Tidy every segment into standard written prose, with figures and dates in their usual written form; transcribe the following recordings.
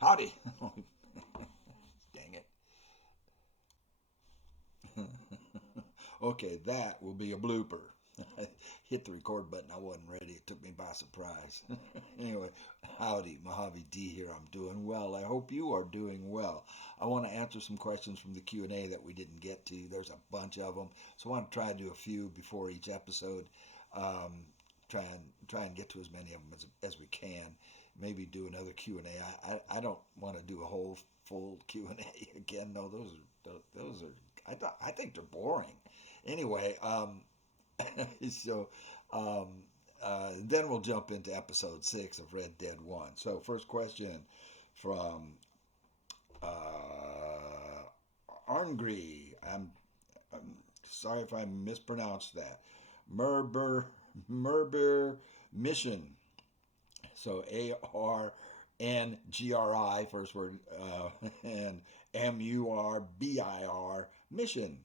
Howdy. Dang it. Okay, that will be a blooper. I hit the record button. I wasn't ready. It took me by surprise. Anyway, howdy. Mojave D here. I'm doing well. I hope you are doing well. I want to answer some questions from the Q&A that we didn't get to. There's a bunch of them. So I want to try to do a few before each episode. Um, try and get to as many of them as we can. Maybe do another Q&A. I don't want to do a whole full Q&A again. No, those are I think they're boring. Anyway, so um, then we'll jump into episode 6 of Red Dead 1. So first question from Arngry. I'm sorry if I mispronounced that. Merber Merber Mission. So ARNGRI, first word, and MURBIR, Mission.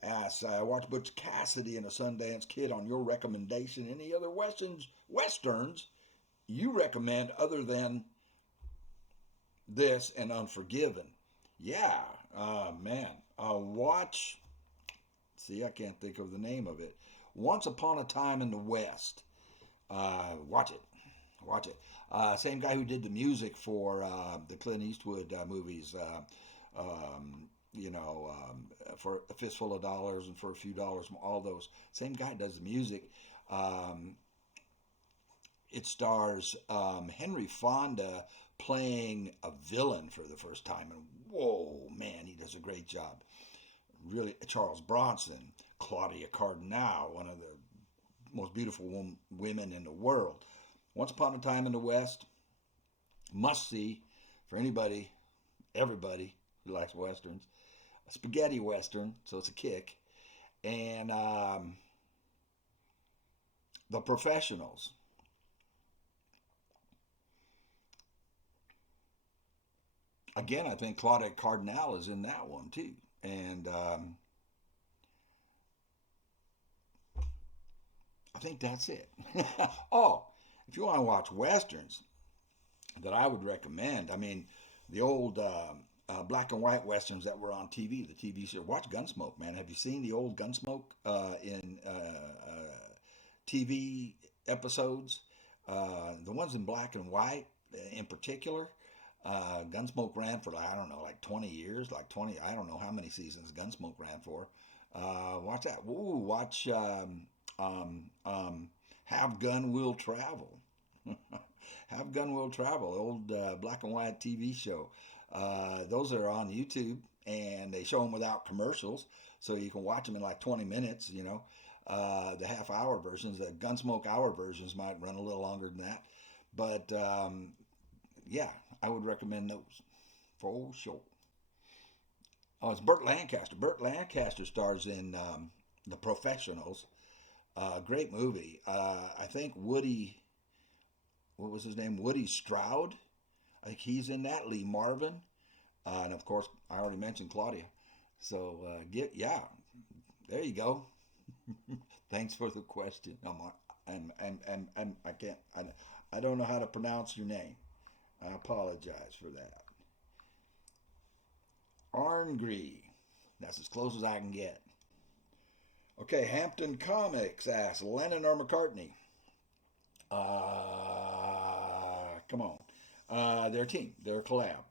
Asks, I watched Butch Cassidy and a Sundance Kid on your recommendation. Any other westerns you recommend other than this and Unforgiven? Yeah, man. Watch, see, I can't think of the name of it. Once Upon a Time in the West. Watch it. Watch it. Same guy who did the music for the Clint Eastwood movies. For a fistful of dollars and for a few dollars, all those. Same guy does the music. Um, it stars Henry Fonda playing a villain for the first time, and whoa, man, he does a great job. Really, Charles Bronson, Claudia Cardinal, one of the most beautiful women in the world. Once Upon a Time in the West, must see for anybody, everybody who likes westerns. A spaghetti western, so it's a kick. And The Professionals. Again, I think Claudia Cardinal is in that one too. And I think that's it. Oh, if you want to watch westerns that I would recommend, I mean, the old black and white westerns that were on TV, the TV show. Watch Gunsmoke, man. Have you seen the old Gunsmoke in TV episodes? The ones in black and white, in particular. Gunsmoke ran for I don't know, like 20 years, like 20. I don't know how many seasons Gunsmoke ran for. Watch that. Ooh, watch Have Gun Will Travel. Have Gun Will Travel, old black and white TV show. Those are on YouTube, and they show them without commercials, so you can watch them in like 20 minutes. The half-hour versions, the Gunsmoke hour versions might run a little longer than that, but yeah, I would recommend those for sure. Oh, it's Burt Lancaster. Burt Lancaster stars in The Professionals. Great movie. I think Woody, what was his name? Woody Stroud. I think he's in that. Lee Marvin, and of course, I already mentioned Claudia. So yeah, there you go. Thanks for the question. And I can't. I don't know how to pronounce your name. I apologize for that. Arngry. That's as close as I can get. Okay, Hampton Comics asks Lennon or McCartney. Come on. They're a team. They're a collab.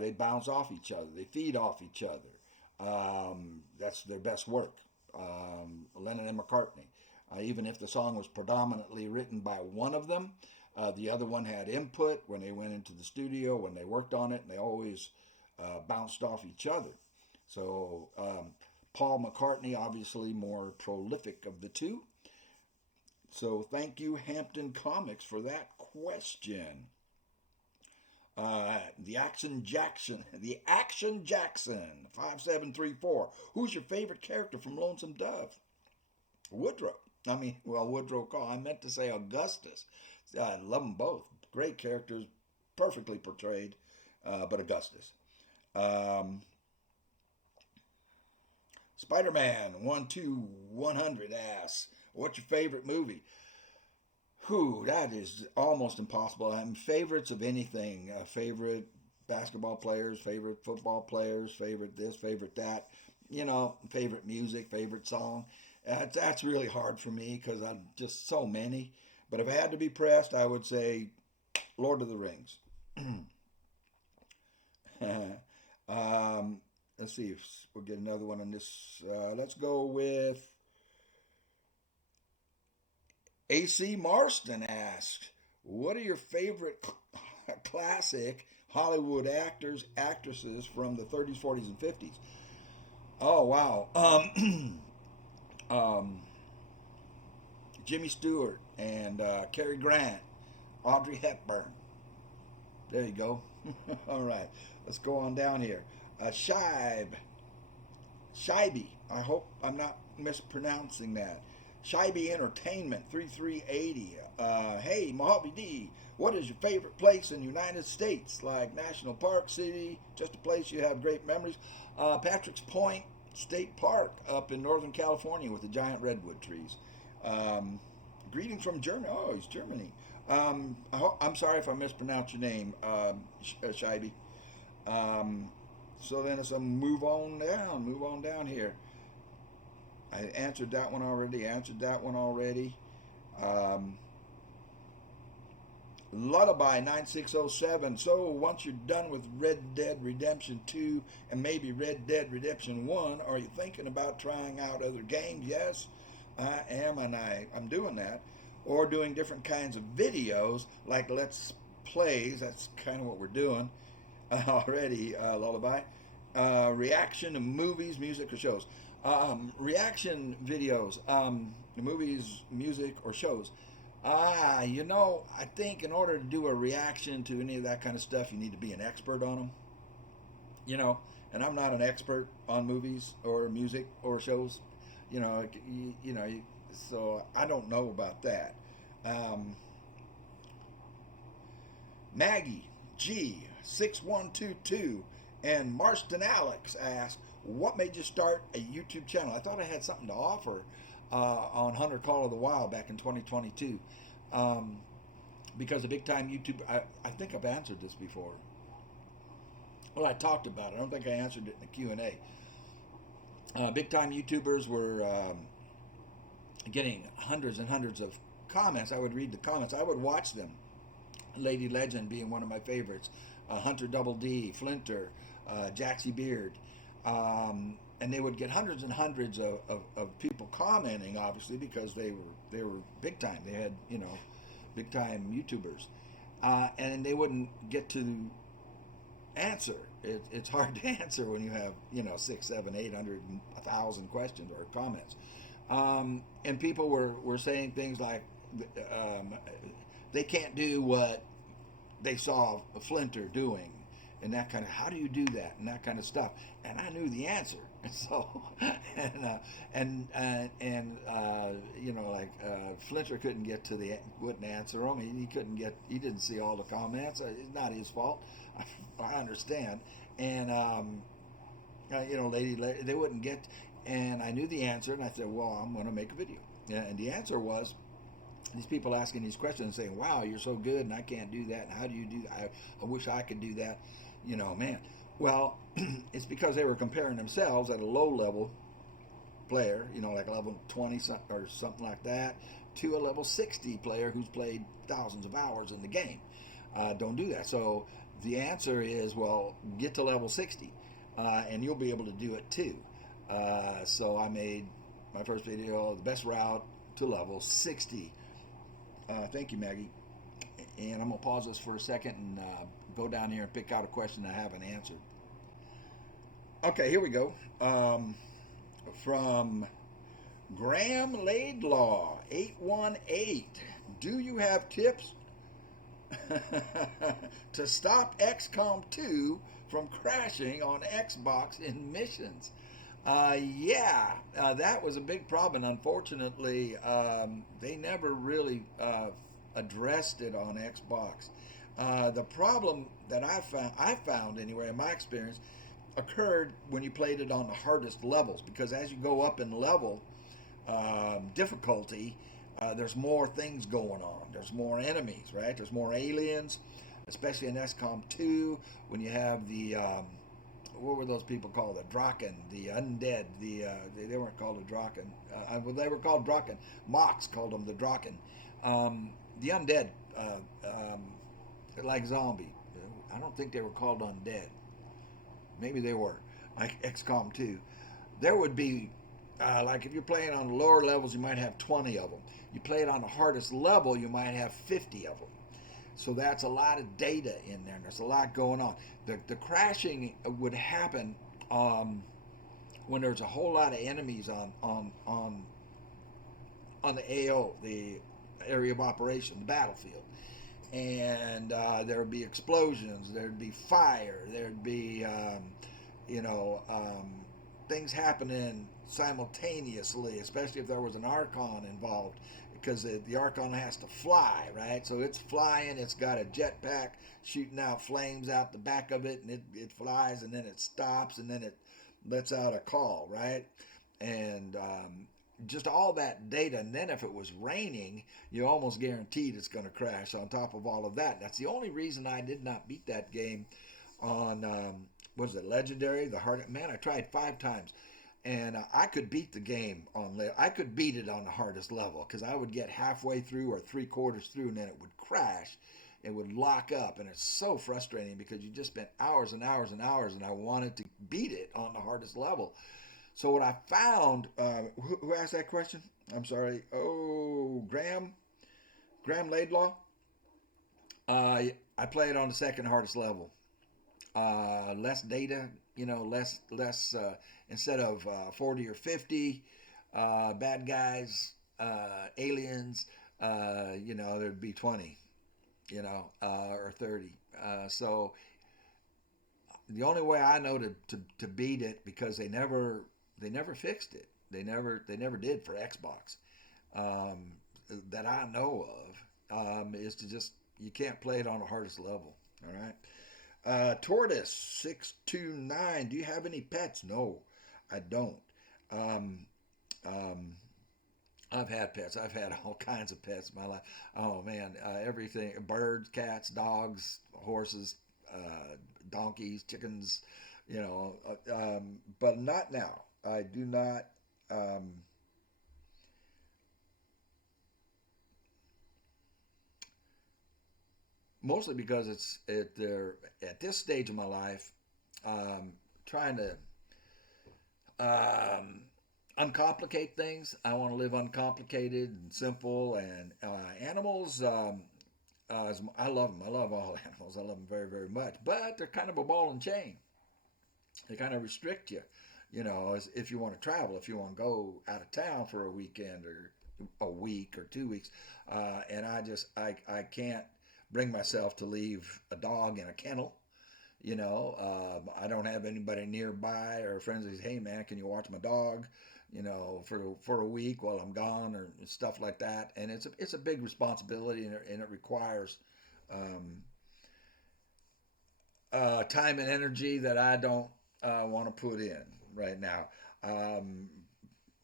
They bounce off each other. They feed off each other. That's their best work. Lennon and McCartney. Even if the song was predominantly written by one of them, the other one had input when they went into the studio, when they worked on it, and they always bounced off each other. So Paul McCartney, obviously more prolific of the two. So thank you, Hampton Comics, for that question. The Action Jackson 5734. Who's your favorite character from Lonesome Dove? Woodrow. Woodrow Call. I meant to say Augustus. I love them both. Great characters, perfectly portrayed, but Augustus. Um, Spider Man 12100 asks, "What's your favorite movie?" Whew, that is almost impossible. I'm favorites of anything. Favorite basketball players, favorite football players, favorite this, favorite that. Favorite music, favorite song. That's really hard for me because I'm just so many. But if I had to be pressed, I would say Lord of the Rings. Let's see if we'll get another one on this. Let's go with AC Marston asks, what are your favorite classic Hollywood actors, actresses from the 30s, 40s, and 50s? Oh, wow. Jimmy Stewart and Cary Grant, Audrey Hepburn. There you go. All right, let's go on down here. Shibey. I hope I'm not mispronouncing that. Shibey Entertainment 3380. Hey, Mojave D, what is your favorite place in the United States? Like National Park, City, just a place you have great memories? Patrick's Point State Park up in Northern California with the giant redwood trees. Greetings from Germany. Oh, he's Germany. I'm sorry if I mispronounced your name, Shibey. So then it's a move on down here. I answered that one already. Lullaby 9607. So once you're done with Red Dead Redemption 2 and maybe Red Dead Redemption 1, are you thinking about trying out other games? Yes, I am, and I'm doing that. Or doing different kinds of videos like Let's Plays. That's kind of what we're doing already, Lullaby. Reaction to movies, music, or shows. Reaction videos, movies, music, or shows. I think in order to do a reaction to any of that kind of stuff, you need to be an expert on them. And I'm not an expert on movies or music or shows. So I don't know about that. Maggie G 6122 and Marston Alex asked, what made you start a YouTube channel? I thought I had something to offer on Hunter Call of the Wild back in 2022. Because a big time YouTube, I think I've answered this before. Well, I talked about it. I don't think I answered it in the Q&A. Big time YouTubers were getting hundreds and hundreds of comments. I would read the comments. I would watch them. Lady Legend being one of my favorites. Hunter Double D, Flinter, Jaxie Beard. And they would get hundreds and hundreds of people commenting, obviously, because they were big time. They had, big time YouTubers. And they wouldn't get to answer. It's hard to answer when you have, 6, 7, 800, 1,000 questions or comments. And people were saying things like, they can't do what they saw Flinter doing, and that kind of, how do you do that, and that kind of stuff. And I knew the answer. So, Flinter wouldn't answer them. He didn't see all the comments. It's not his fault. I understand. And, they wouldn't get, and I knew the answer, and I said, well, I'm going to make a video. And the answer was, these people asking these questions saying, wow, you're so good and I can't do that, and how do you do that? I wish I could do that, man. Well, it's because they were comparing themselves at a low level player, like level 20 or something like that, to a level 60 player who's played thousands of hours in the game. Don't do that. So the answer is, well, get to level 60 and you'll be able to do it too. So I made my first video, the best route to level 60. Thank you, Maggie. And I'm going to pause this for a second and go down here and pick out a question I haven't answered. Okay, here we go. From Graham Laidlaw, 818. Do you have tips to stop XCOM 2 from crashing on Xbox in missions? That was a big problem. Unfortunately, they never really addressed it on Xbox. The problem that I found anyway, in my experience, occurred when you played it on the hardest levels, because as you go up in level difficulty, there's more things going on. There's more enemies, right? There's more aliens, especially in XCOM 2 when you have the what were those people called? The Draken, the undead. They weren't called the Draken. Well, they were called Draken. Mox called them the Draken. The undead, like zombie. I don't think they were called undead. Maybe they were, like XCOM 2. There would be, like if you're playing on the lower levels, you might have 20 of them. You play it on the hardest level, you might have 50 of them. So that's a lot of data in there, and there's a lot going on. The crashing would happen when there's a whole lot of enemies on the AO, the area of operation, the battlefield. And there would be explosions, there'd be fire, there'd be, things happening simultaneously, especially if there was an Archon involved, because the Archon has to fly, right? So it's flying, it's got a jetpack shooting out flames out the back of it, and it flies, and then it stops, and then it lets out a call, right? And just all that data, and then if it was raining, you're almost guaranteed it's going to crash on top of all of that. That's the only reason I did not beat that game on, what was it, Legendary? Man, I tried 5 times. And I could beat the game I could beat it on the hardest level, because I would get halfway through or 3/4 through, and then it would crash. It would lock up, and it's so frustrating because you just spent hours and hours and hours, and I wanted to beat it on the hardest level. So what I found, who asked that question? I'm sorry. Oh, Graham Laidlaw. I play it on the second hardest level. Less data, less instead of 40 or 50 bad guys, aliens, there'd be 20, or 30. So the only way I know to beat it, because they never fixed it. They never did for Xbox, that I know of, is to just, you can't play it on the hardest level. All right. Tortoise629, do you have any pets? No, I don't. Um, I've had pets. I've had all kinds of pets in my life. Oh man, everything: birds, cats, dogs, horses, donkeys, chickens. But not now. I do not. Mostly because they're at this stage of my life, trying to um, uncomplicate things. I want to live uncomplicated and simple. And animals, I love them. I love all animals. I love them very, very much. But they're kind of a ball and chain. They kind of restrict you. If you want to travel, if you want to go out of town for a weekend or a week or 2 weeks, and I can't bring myself to leave a dog in a kennel. I don't have anybody nearby or friends that say, "Hey man, can you watch my dog?" For a week while I'm gone, or stuff like that. And it's a big responsibility, and it requires um, time and energy that I don't want to put in right now. Um,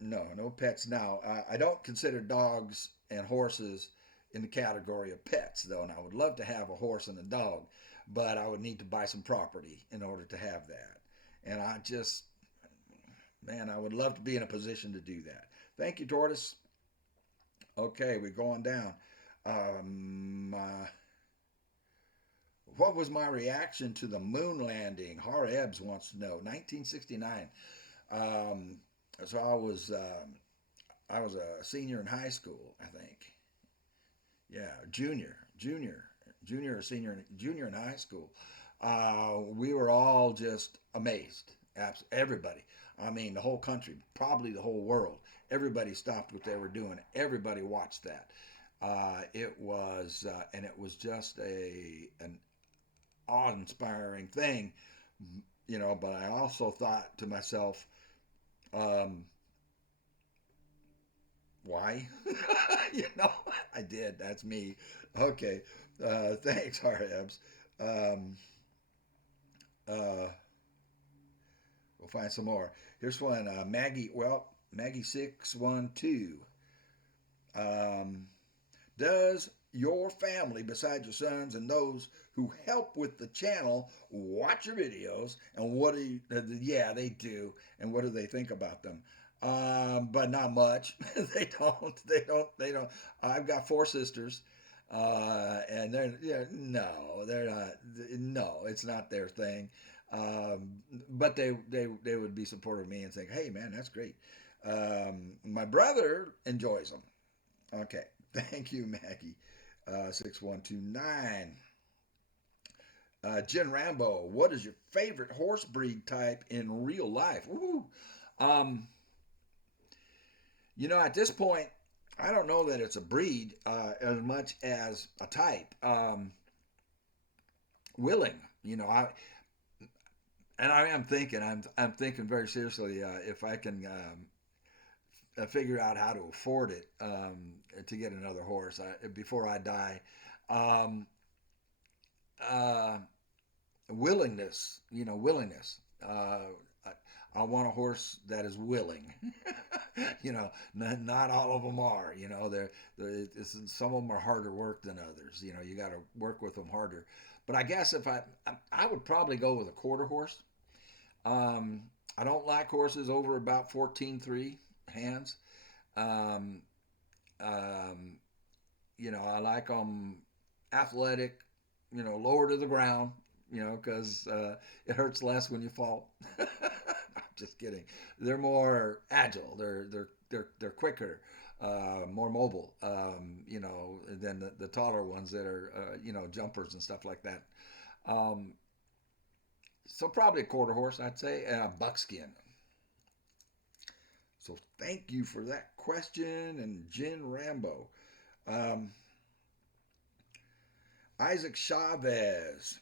no pets now. I don't consider dogs and horses in the category of pets, though, and I would love to have a horse and a dog, but I would need to buy some property in order to have that. And man, I would love to be in a position to do that. Thank you, Tortoise. Okay, we're going down. What was my reaction to the moon landing? Har Ebbs wants to know. 1969. Um, so I was a senior in high school, I think. Yeah, junior or senior, junior in high school. We were all just amazed. Everybody. I mean, the whole country, probably the whole world. Everybody stopped what they were doing. Everybody watched that. And it was just an awe-inspiring thing, But I also thought to myself, um, why? you know, I did. That's me. Okay. Thanks, Harhabs. Um, uh, we'll find some more. Here's one. Maggie 612. Um, does your family, besides your sons and those who help with the channel, watch your videos? And what do you, yeah, they do. And what do they think about them? But not much. They don't. I've got four sisters. And they're, yeah, no, they're not. No, it's not their thing. But they would be supportive of me and saying, hey, man, that's great. My brother enjoys them. Okay. Thank you, Maggie. 6129. Jen Rambo, what is your favorite horse breed type in real life? Ooh. Um, at this point, I don't know that it's a breed as much as a type. Willing, I am thinking, I'm thinking very seriously if I can figure out how to afford it to get another horse before I die. Um, uh, willingness. I, I want a horse that is willing. Not all of them are. Some of them are harder work than others. You got to work with them harder. But I guess if I would probably go with a quarter horse. Um, I don't like horses over about 14.3 hands. Um, um, I like them athletic, lower to the ground, because it hurts less when you fall. I'm just kidding. They're more agile. They're quicker, more mobile. Than the taller ones that are jumpers and stuff like that. Um, so probably a quarter horse, I'd say, and a buckskin. So thank you for that question, and Jen Rambo. Um, Isaac Chavez,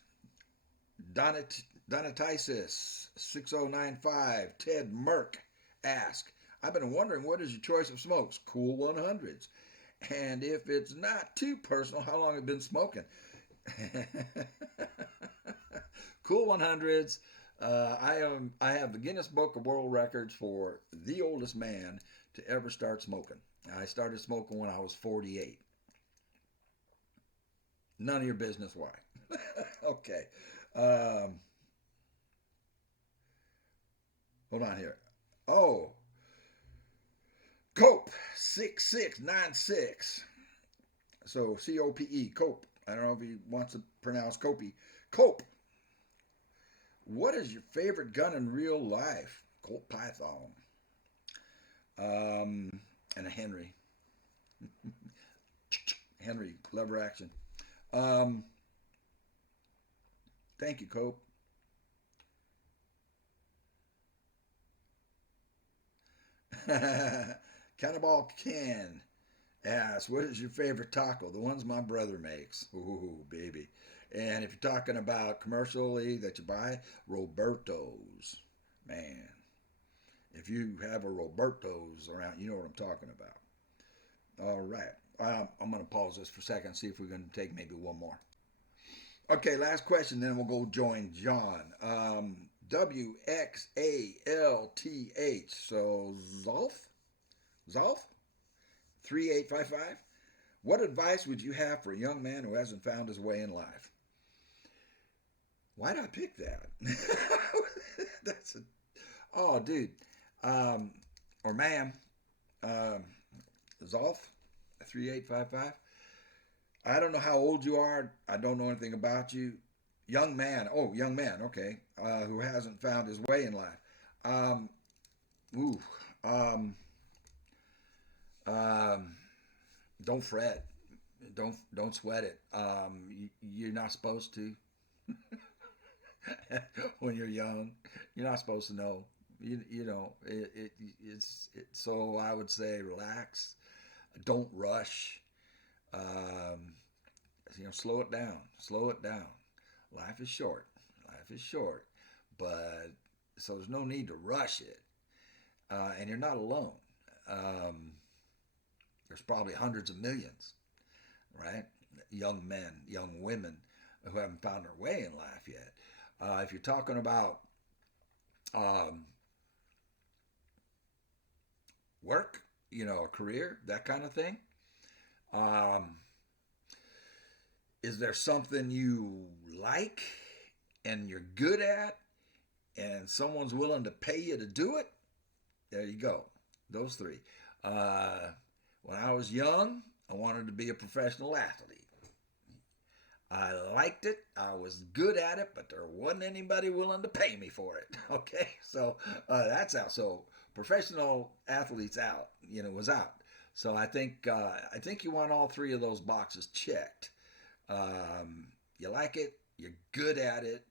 Donatisis 6095, Ted Merck ask, I've been wondering what is your choice of smokes? Cool 100s. And if it's not too personal, how long have you been smoking? Cool 100s. I have the Guinness Book of World Records for the oldest man to ever start smoking. I started smoking when I was 48. None of your business why. Okay. Um, Hold on here. Oh, Cope 6696. So COPE, Cope. I don't know if he wants to pronounce Copey. Cope. What is your favorite gun in real life? Colt Python. And a Henry. Henry, lever action. Um, Thank you, Cope. Cannibal Ken asks, what is your favorite taco? The ones my brother makes. Ooh, baby. And if you're talking about commercially that you buy, Roberto's. Man, if you have a Roberto's around, you know what I'm talking about. All right. I'm going to pause this for a second, see if we can take maybe one more. Okay, last question, then we'll go join John. WXALTH. So, Zolf? 3855. What advice would you have for a young man who hasn't found his way in life? Why did I pick that? That's a, oh, dude. Or ma'am. Um, Zolf, 3855. I don't know how old you are. I don't know anything about you. Young man. Oh, young man. Okay. Who hasn't found his way in life. Um, ooh. Um, um, don't fret. Don't sweat it. You're not supposed to. When you're young, you're not supposed to know. So I would say relax. Don't rush. Um, slow it down. Slow it down. Life is short. Life is short. But so there's no need to rush it. And you're not alone. Um, there's probably hundreds of millions, right? Young men, young women who haven't found their way in life yet. If you're talking about um, work, a career, that kind of thing, Um, is there something you like and you're good at and someone's willing to pay you to do it? There you go. Those three. Uh, when I was young, I wanted to be a professional athlete. I liked it. I was good at it, but there wasn't anybody willing to pay me for it. Okay, so that's out. So professional athletes out. Was out. So I think you want all three of those boxes checked. You like it, you're good at it,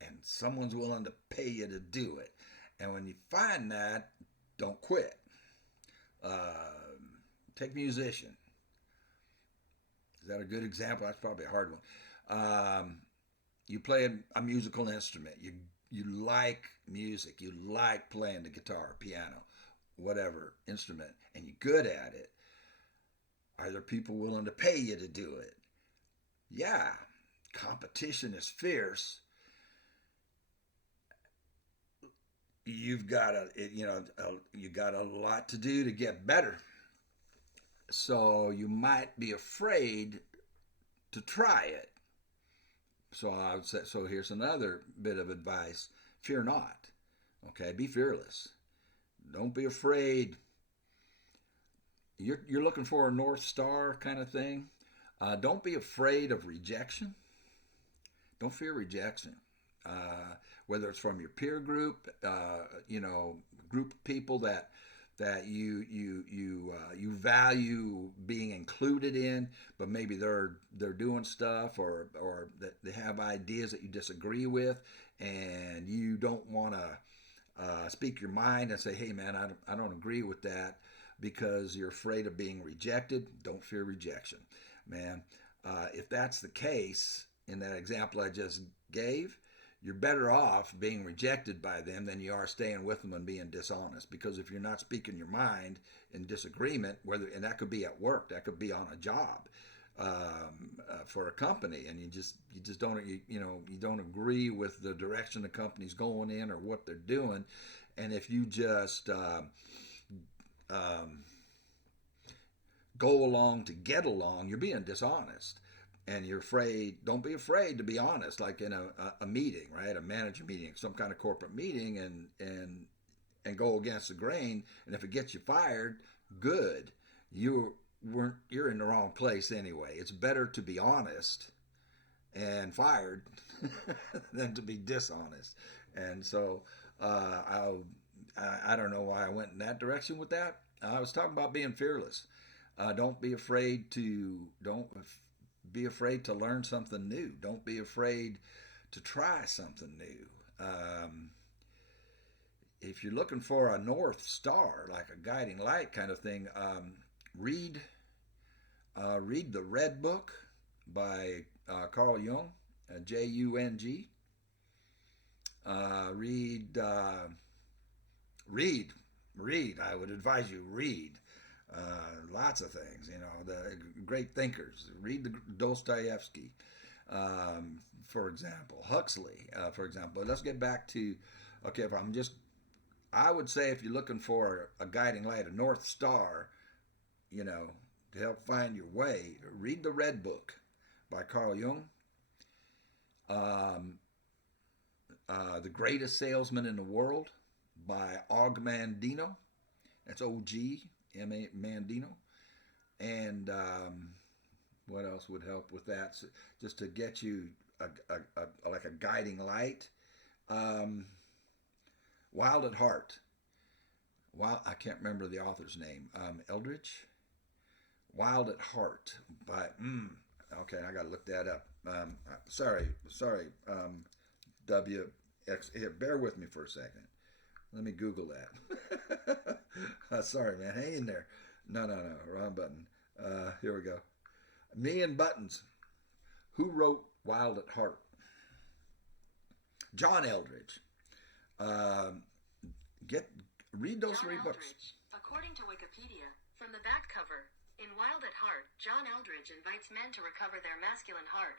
and someone's willing to pay you to do it. And when you find that, don't quit. Take musician. Is that a good example? That's probably a hard one. You play a musical instrument. You like music. You like playing the guitar, piano, whatever instrument, and you're good at it. Are there people willing to pay you to do it? Yeah. Competition is fierce. You've got you got a lot to do to get better. So you might be afraid to try it. So I would say, so here's another bit of advice. Fear not. Okay, be fearless. Don't be afraid. You're looking for a North Star kind of thing. Don't be afraid of rejection. Don't fear rejection. Whether it's from your peer group, group of people that you value being included in, but maybe they're doing stuff or that they have ideas that you disagree with, and you don't want to speak your mind and say, hey man, I don't agree with that because you're afraid of being rejected. Don't fear rejection, man. If that's the case in that example I just gave, you're better off being rejected by them than you are staying with them and being dishonest. Because if you're not speaking your mind in disagreement, and that could be at work, that could be on a job, for a company, and you just don't you don't agree with the direction the company's going in or what they're doing, and if you just go along to get along, you're being dishonest. And you're afraid, don't be afraid to be honest, like in a meeting, right? A manager meeting, some kind of corporate meeting, and go against the grain. And if it gets you fired, good. You're in the wrong place anyway. It's better to be honest and fired than to be dishonest. And so I don't know why I went in that direction with that. I was talking about being fearless. Don't be afraid to learn something new. Don't be afraid to try something new. If you're looking for a North Star, like a guiding light kind of thing, read the Red Book by Carl Jung, Jung. Read. I would advise you read. Lots of things, the great thinkers. Read Dostoevsky, for example, Huxley, for example. But let's get back to, okay, I would say if you're looking for a guiding light, a North Star, to help find your way, read the Red Book by Carl Jung. The Greatest Salesman in the World by Og Mandino. That's O-G. M.A. Mandino. And what else would help with that? So just to get you like a guiding light. Wild at Heart. I can't remember the author's name. Eldridge. Wild at Heart by. Okay, I got to look that up. Sorry. WX. Here, bear with me for a second. Let me Google that. Sorry, man. Hang in there. No. Wrong button. Here we go. Me and Buttons. Who wrote Wild at Heart? John Eldridge. Read those three books. According to Wikipedia, from the back cover, in Wild at Heart, John Eldridge invites men to recover their masculine heart.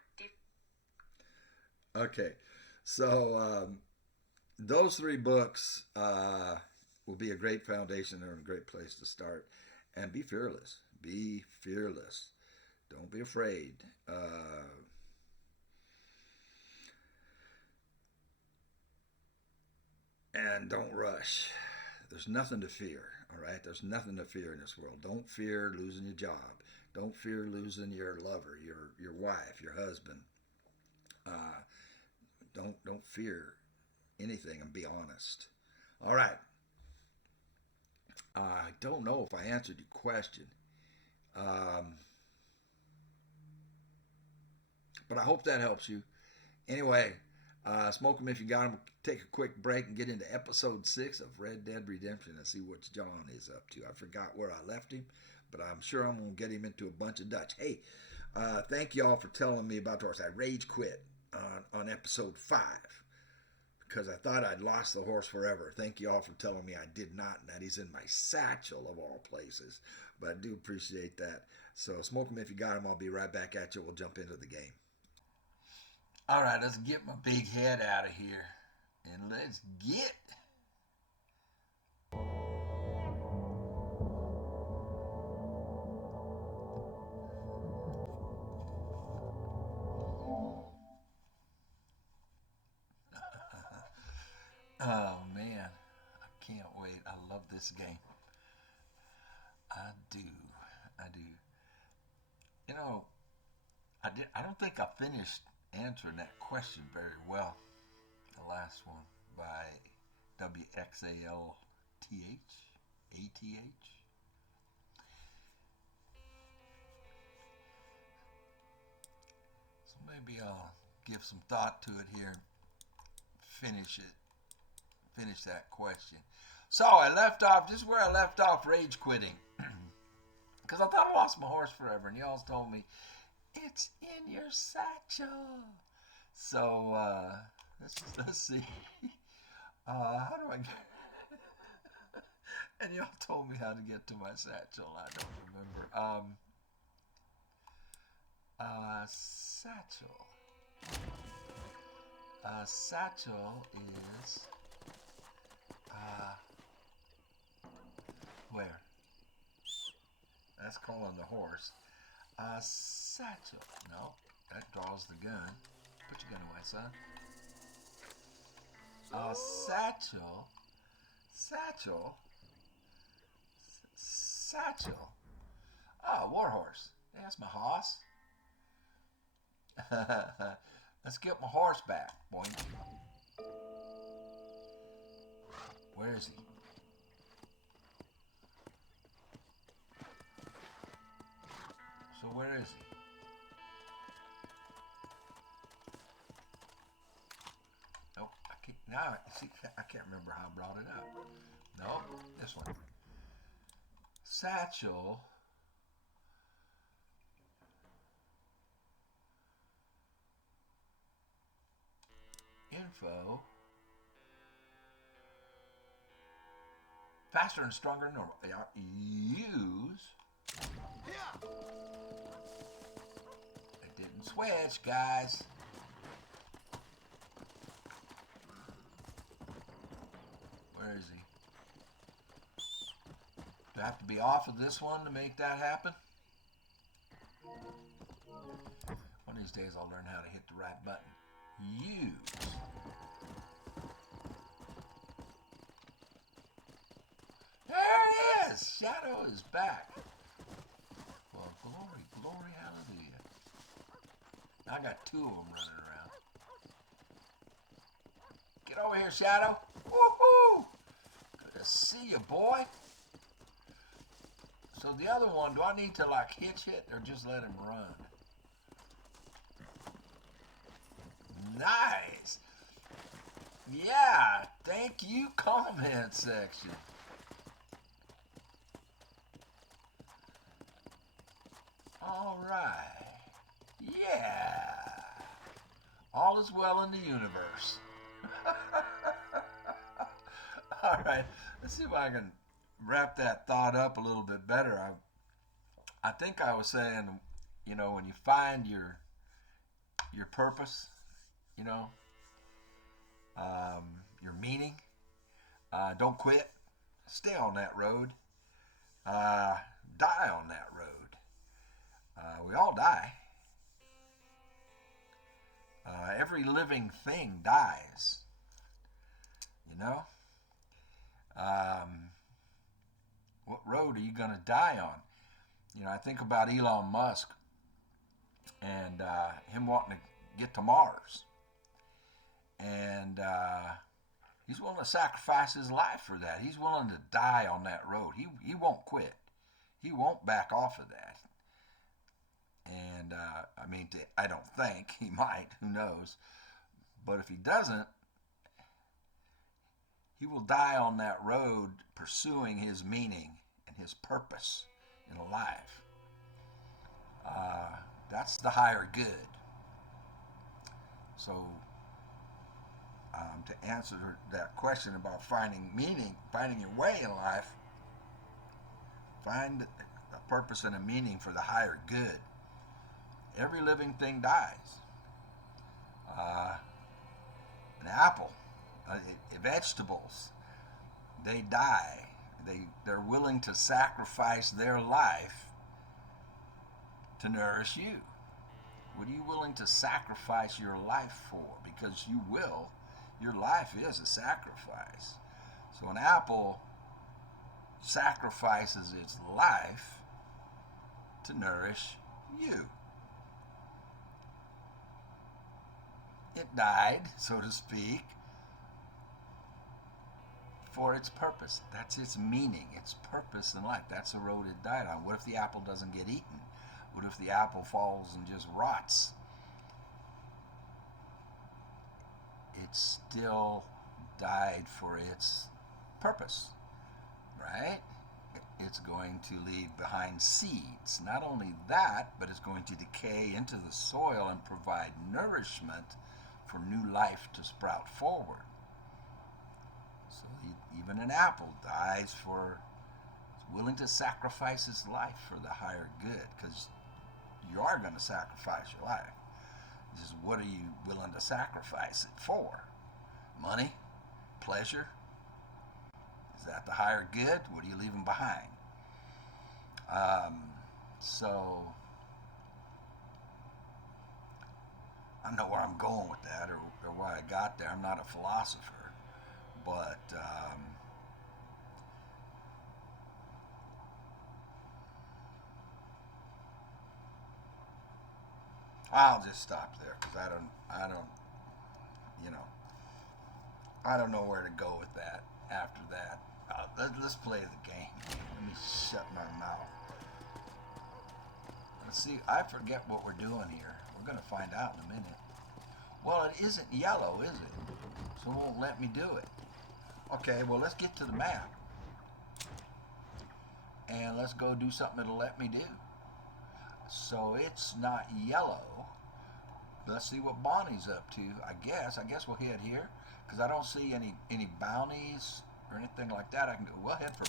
Okay. So those three books will be a great foundation and a great place to start. And be fearless. Be fearless. Don't be afraid. And don't rush. There's nothing to fear. All right, there's nothing to fear in this world. Don't fear losing your job. Don't fear losing your lover, your wife, your husband. Uh, don't fear anything, and be honest. All right. I don't know if I answered your question, um, but I hope that helps you. Anyway, smoke them if you got them. Take a quick break and get into episode 6 of Red Dead Redemption and see what John is up to. I forgot where I left him, but I'm sure I'm going to get him into a bunch of Dutch. Hey, thank y'all for telling me about the horse. I rage quit on episode 5 because I thought I'd lost the horse forever. Thank y'all for telling me I did not, and that he's in my satchel of all places. But I do appreciate that. So smoke them if you got him. I'll be right back at you. We'll jump into the game. All right, let's get my big head out of here, and let's get. Oh man, I can't wait. I love this game. I do. I do. You know, I don't think I finished answering that question very well. The last one by WXALTH. ATH. So maybe I'll give some thought to it here and finish it. Finish that question. So I left off just where I left off, rage quitting. Because I thought I lost my horse forever, and y'all told me it's in your satchel. So let's see. How do I get? And y'all told me how to get to my satchel. I don't remember. Satchel. Satchel is where? That's calling the horse. Satchel. No, that draws the gun. Put your gun away, son. Satchel. Satchel. Satchel. Oh, warhorse. Yeah, that's my hoss. Let's get my horse back, boy. Where is he? So where is he? Nope. I can't. Now, see, I can't remember how I brought it up. Nope. This one. Satchel. Info. Faster and stronger than normal. Use. It didn't switch, guys. Where is he? Do I have to be off of this one to make that happen? One of these days I'll learn how to hit the right button. Use. There he is! Shadow is back. Well, glory, glory, hallelujah. I got 2 of them running around. Get over here, Shadow. Woohoo! Good to see you, boy. So the other one, do I need to like hitch it or just let him run? Nice. Yeah, thank you, comment section. All right. Yeah. All is well in the universe. All right. Let's see if I can wrap that thought up a little bit better. I think I was saying, you know, when you find your purpose, you know, your meaning, don't quit. Stay on that road. Die on that road. We all die. Every living thing dies. You know? What road are you going to die on? I think about Elon Musk and him wanting to get to Mars. And he's willing to sacrifice his life for that. He's willing to die on that road. He won't quit. He won't back off of that. And I don't think he might. Who knows? But if he doesn't, he will die on that road pursuing his meaning and his purpose in life. That's the higher good. So, to answer that question about finding meaning, finding your way in life, find a purpose and a meaning for the higher good. Every living thing dies. An apple, vegetables, they die. They're willing to sacrifice their life to nourish you. What are you willing to sacrifice your life for? Because you will. Your life is a sacrifice. So an apple sacrifices its life to nourish you. It died, so to speak, for its purpose. That's its meaning, its purpose in life. That's the road it died on. What if the apple doesn't get eaten? What if the apple falls and just rots? It still died for its purpose, right? It's going to leave behind seeds. Not only that, but it's going to decay into the soil and provide nourishment for new life to sprout forward. So even an apple dies for, it's willing to sacrifice its life for the higher good, because you are going to sacrifice your life. Just what are you willing to sacrifice it for? Money? Pleasure? Is that the higher good? What are you leaving behind? So I don't know where I'm going with that or why I got there. I'm not a philosopher, but I'll just stop there because I don't know where to go with that after that. Let's play the game. Let me shut my mouth. Let's see, I forget what we're doing here. We're going to find out in a minute. Well, it isn't yellow, is it? So it won't let me do it. Okay, well, let's get to the map. And let's go do something that'll let me do. So it's not yellow. Let's see what Bonnie's up to, I guess. I guess we'll head here, because I don't see any bounties or anything like that. We'll head for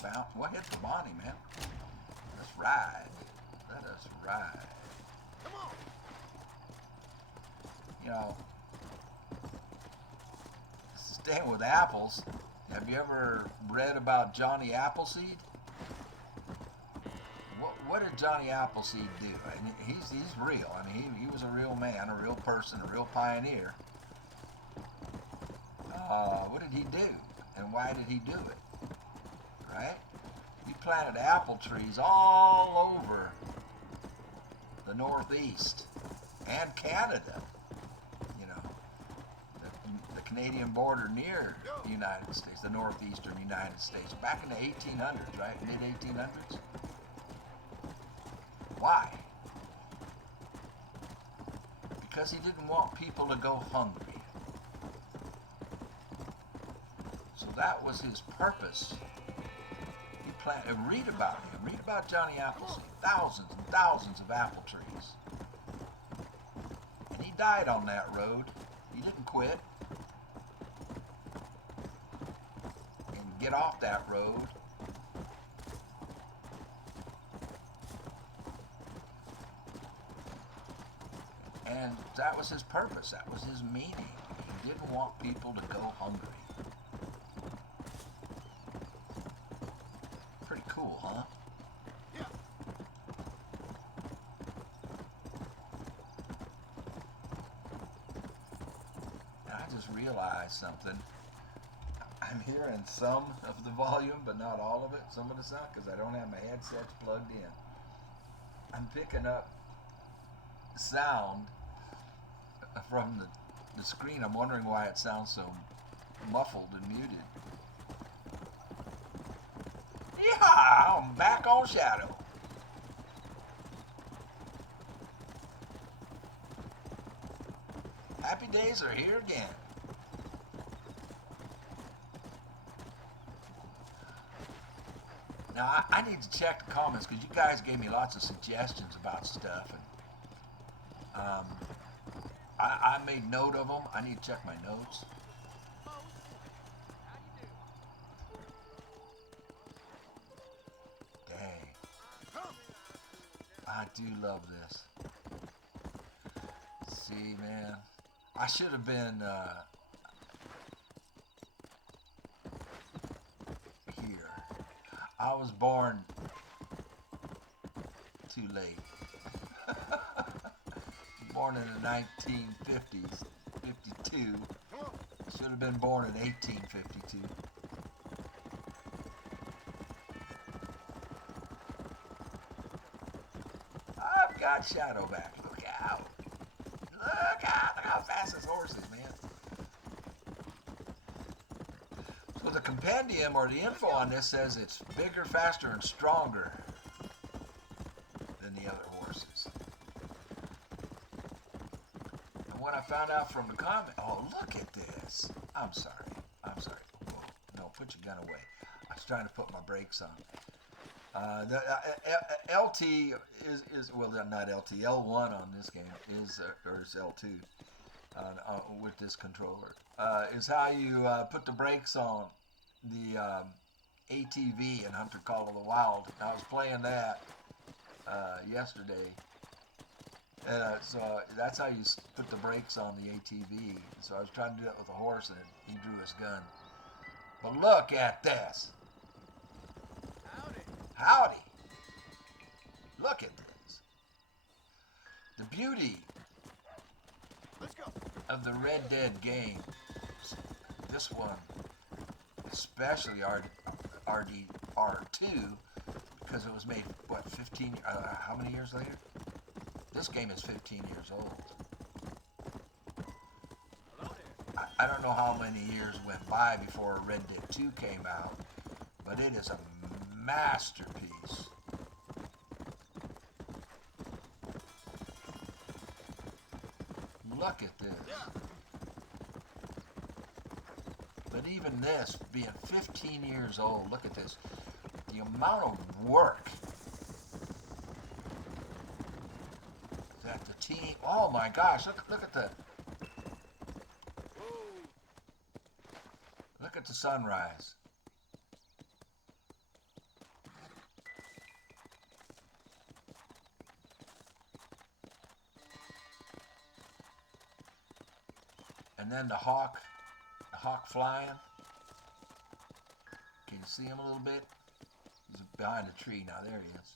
Bonnie, man. Let's ride. Let us ride. Come on. Staying with apples, have you ever read about Johnny Appleseed? What did Johnny Appleseed do? And he's real. I mean, he was a real man, a real person, a real pioneer. What did he do? And why did he do it? Right? He planted apple trees all over the Northeast and Canada. The Canadian border near the United States, the northeastern United States, back in the 1800s, right? Mid-1800s. Why? Because he didn't want people to go hungry. So that was his purpose. He planted. Read about him. Read about Johnny Appleseed. Thousands and thousands of apple trees. And he died on that road. He didn't quit. And get off that road. And that was his purpose. That was his meaning. He didn't want people to go hungry. Pretty cool, huh? Yeah. just realized something. I'm hearing some of the volume, but not all of it, some of the sound, because I don't have my headsets plugged in. I'm picking up sound from the screen. I'm wondering why it sounds so muffled and muted. Yeah, I'm back on Shadow. Happy days are here again. Now, I need to check the comments because you guys gave me lots of suggestions about stuff. And I made note of them. I need to check my notes. Dang. I do love this. See, man. I should have been here. I was born too late. Born in the 1950s, 52. Should have been born in 1852. I've got Shadow back. Look out. Look out. Look how fast this horse is, man. So the compendium or the info on this says it's bigger, faster, and stronger than the other horses. And what I found out from the comment, oh, look at this. I'm sorry. Whoa. No, put your gun away. I was trying to put my brakes on. The LT is well, not LT. L1 on this game is or is L2 with this controller is how you put the brakes on the ATV in Hunter Call of the Wild. I was playing that yesterday, and so that's how you put the brakes on the ATV. So I was trying to do it with a horse, and he drew his gun. But look at this. Howdy. Look at this. The beauty of the Red Dead games, this one, especially RDR1, because it was made, what, 15, how many years later? This game is 15 years old. I don't know how many years went by before Red Dead 2 came out, but it is a masterpiece. Look at this. But even this, being 15 years old, look at this. The amount of work that the team, oh my gosh, look at the, look at the sunrise. And then the hawk flying. Can you see him a little bit? He's behind a tree now. There he is.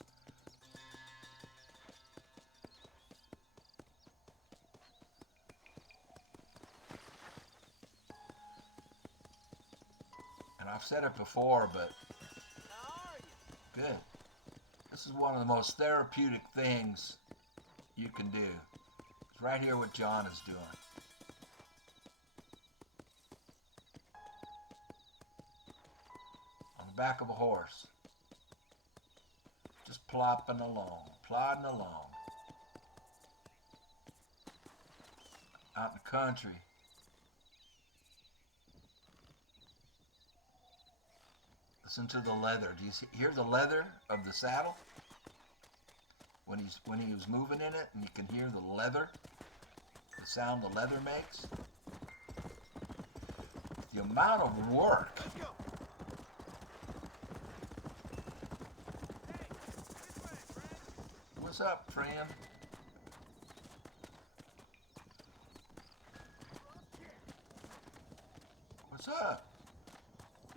And I've said it before, but good. This is one of the most therapeutic things you can do. It's right here what John is doing. Back of a horse, just plodding along, out in the country. Listen to the leather. Do you hear the leather of the saddle when he was moving in it, and you can hear the leather, the sound the leather makes. The amount of work. What's up, friend? What's up?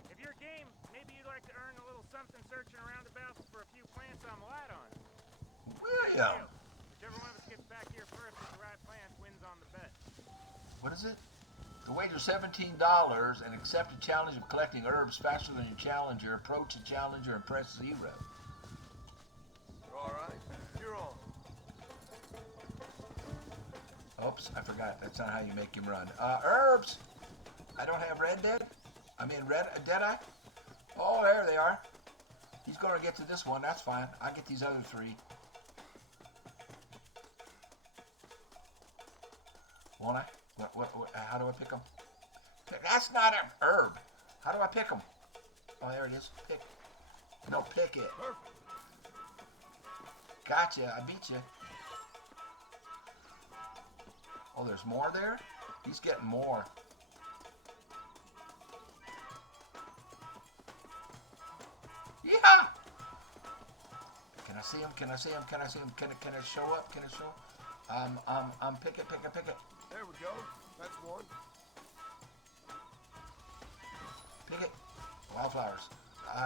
If you're game, maybe you'd like to earn a little something searching around about for a few plants I'm light on. William! Whichever one of us gets back here first with the right plants wins on the bet. What is it? The wager $17 and accept a challenge of collecting herbs faster than your challenger. Approach the challenger and press 0. All right, you're on. Oops, I forgot. That's not how you make him run. Herbs. I don't have red dead. I mean Deadeye. Oh, there they are. He's going to get to this one. That's fine. I'll get these other 3. Won't I? How do I pick them? That's not an herb. How do I pick them? Oh, there it is. Pick. No, pick it. Perfect. Gotcha. I beat you. Oh, there's more there? He's getting more. Yeah! Can I see him? Can I see him? Can I see him? Can it show up? Can it show? Pick it. There we go. That's one. Pick it. Wildflowers.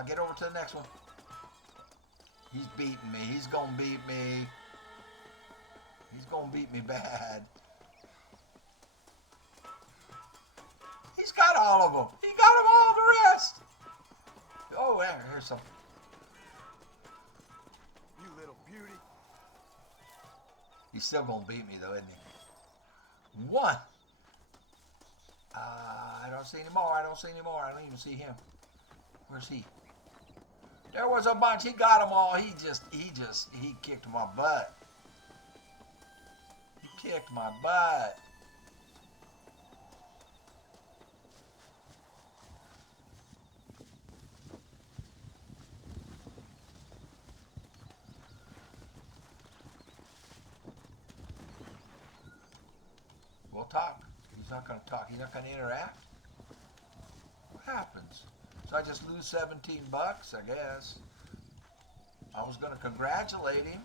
Get over to the next one. He's beating me. He's gonna beat me. He's gonna beat me bad. He's got all of them. He got them all the rest. Oh, here's some. You little beauty. He's still gonna beat me though, isn't he? 1. I don't see any more. I don't even see him. Where's he? There was a bunch. He got them all. He kicked my butt. He kicked my butt. We'll talk. He's not going to talk. He's not going to interact. What happens? So I just lose 17 bucks, I guess. I was going to congratulate him.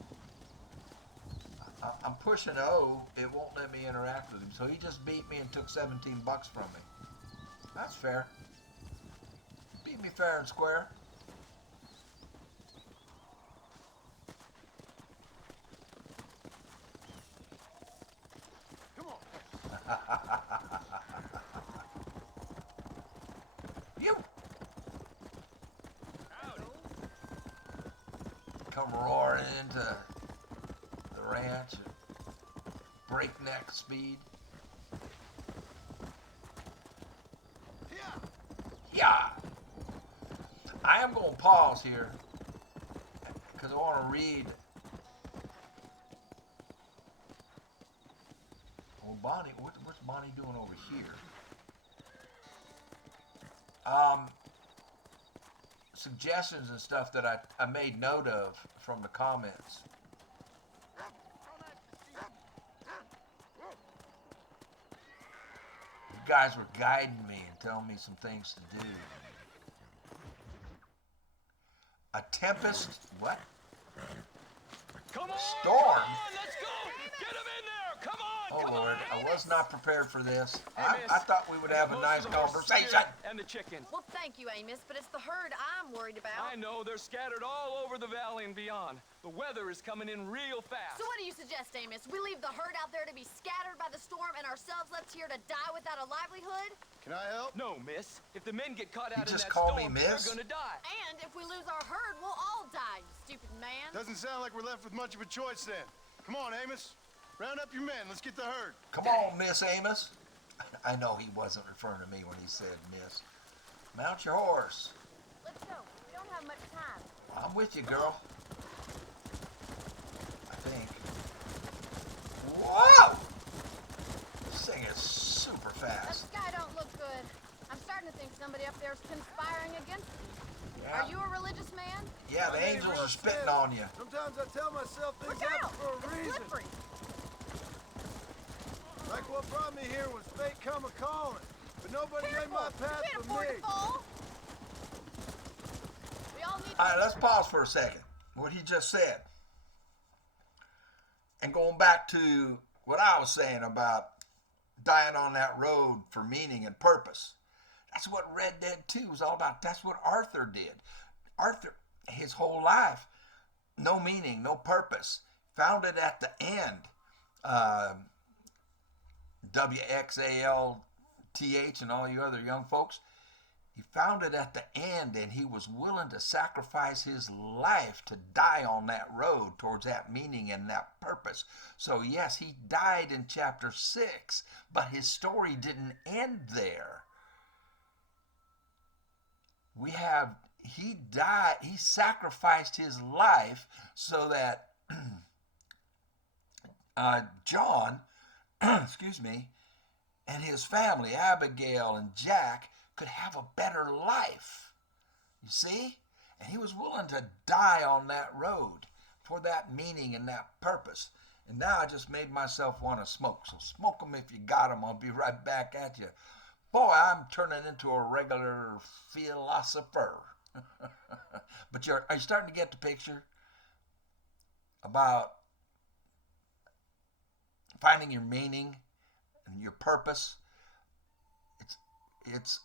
I'm pushing O. It won't let me interact with him. So he just beat me and took 17 bucks from me. That's fair. Beat me fair and square. Come on. You come roaring into the ranch at breakneck speed. Yeah. I am going to pause here because I want to read. Oh, Bonnie, what's Bonnie doing over here? Suggestions and stuff that I made note of from the comments. You guys were guiding me and telling me some things to do. A tempest, what? Come on! Storm? Come on, let's go! Get him in there! Come on! Oh come Lord, on, I was not prepared for this. Hey, I miss, thought we would have a most nice of the horses conversation. here and the chickens. Well, thank you, Amos, but it's the herd I'm worried about. I know they're scattered all over the valley and beyond. The weather is coming in real fast. So what do you suggest, Amos? We leave the herd out there to be scattered by the storm and ourselves left here to die without a livelihood? Can I help? No, miss. If the men get caught You out in just that called storm, me miss? they're gonna die. And if we lose our herd, we'll all die, you stupid man. Doesn't sound like we're left with much of a choice then. Come on, Amos. Round up your men. Let's get the herd. Come on, Miss Amos. I know he wasn't referring to me when he said miss. Mount your horse. Let's go. We don't have much time. I'm with you, girl. I think. Whoa! This thing is super That fast. sky don't look good. I'm starting to think somebody up there is conspiring against me. Yeah, Are you a religious man? yeah, the angels are spitting on you. Sometimes I tell myself things Look happen out! for a It's reason. slippery. Like what brought me here was fate come a-calling. But nobody made my path You can't for afford me. to fall. We all need All right, let's pause for a second. What he just said. And going back to what I was saying about dying on that road for meaning and purpose. That's what Red Dead 2 was all about. That's what Arthur did. Arthur, his whole life, no meaning, no purpose. Found it at the end. WXAL TH and all you other young folks, he found it at the end, and he was willing to sacrifice his life to die on that road towards that meaning and that purpose. So yes, he died in chapter 6, but his story didn't end there. He died, he sacrificed his life so that John, excuse me, and his family, Abigail and Jack, could have a better life. You see? And he was willing to die on that road for that meaning and that purpose. And now I just made myself want to smoke. So smoke them if you got them. I'll be right back at you. Boy, I'm turning into a regular philosopher. But are you starting to get the picture about finding your meaning and your purpose? It's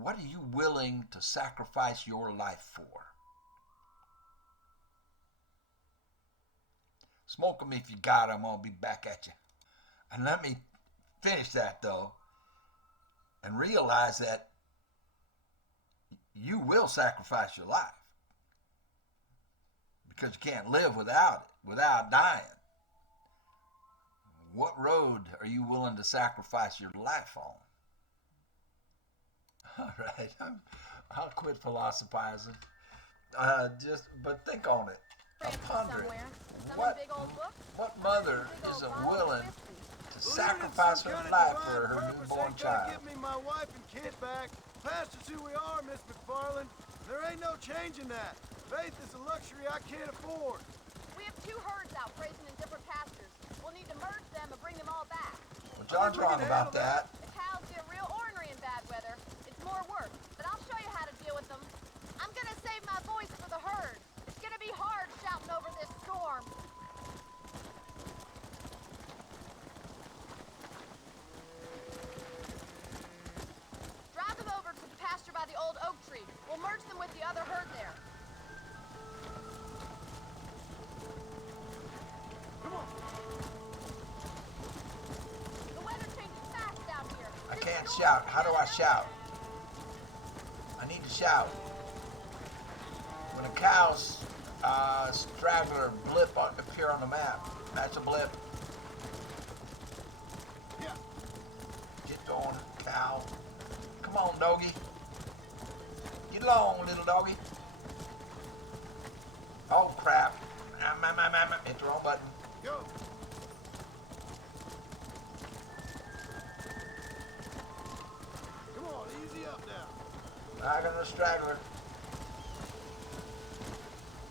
what are you willing to sacrifice your life for? Smoke them if you got them. I'll be back at you. And let me finish that, though, and realize that you will sacrifice your life because you can't live without it, without dying. What road are you willing to sacrifice your life on? All right, I'll quit philosophizing. But think on it. Ponder it. What mother isn't willing to sacrifice her life for her newborn child? Give me my wife and kid back. Past is who we are, Miss McFarland. There ain't no changing that. Faith is a luxury I can't afford. We have 2 herds out grazing in different pastures. We'll need to merge them and bring them all back. Well, John's wrong about that. The cows get real ornery in bad weather. It's more work, but I'll show you how to deal with them. I'm gonna save my voice for the herd. It's gonna be hard shouting over this storm. Drive them over to the pasture by the old oak tree. We'll merge them with the other herd there. Come on. The weather changes fast out here. I can't shout. How do I shout? I need to shout. When a cow's straggler blip appear on the map, that's a blip. Yeah. Get going, cow. Come on, doggy. Get along, little doggy. Oh, crap. Hit the wrong button. Go. Come on, easy up now. I got a straggler.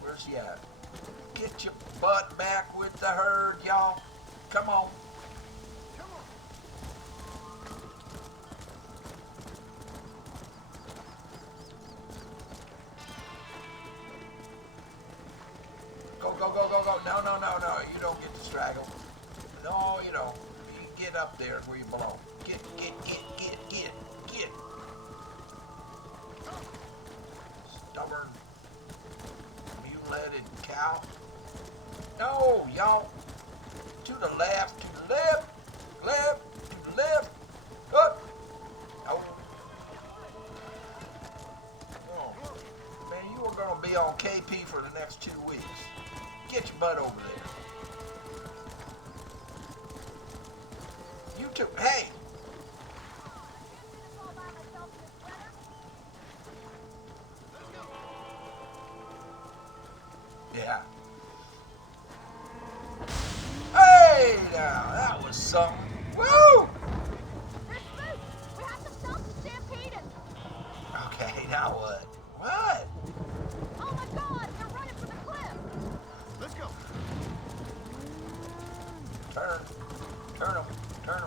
Where's she at? Get your butt back with the herd, y'all. Come on. Come on. Go, go, go, go, go. No, no, no, no. You don't get to straggle. No, you don't. You get up there where you belong. Get. Stubborn, mutilated cow. No, y'all. To the left, to the left, to the left. Up. Oh. Oh. Man, you are going to be on KP for the next 2 weeks. Get your butt over there. You two, hey. Yeah. Hey, now, that was something. Woo! There's spook! We have to stop the stampede and... Okay, now what? What? Oh my god, they're running for the cliff! Let's go. Turn them. Turn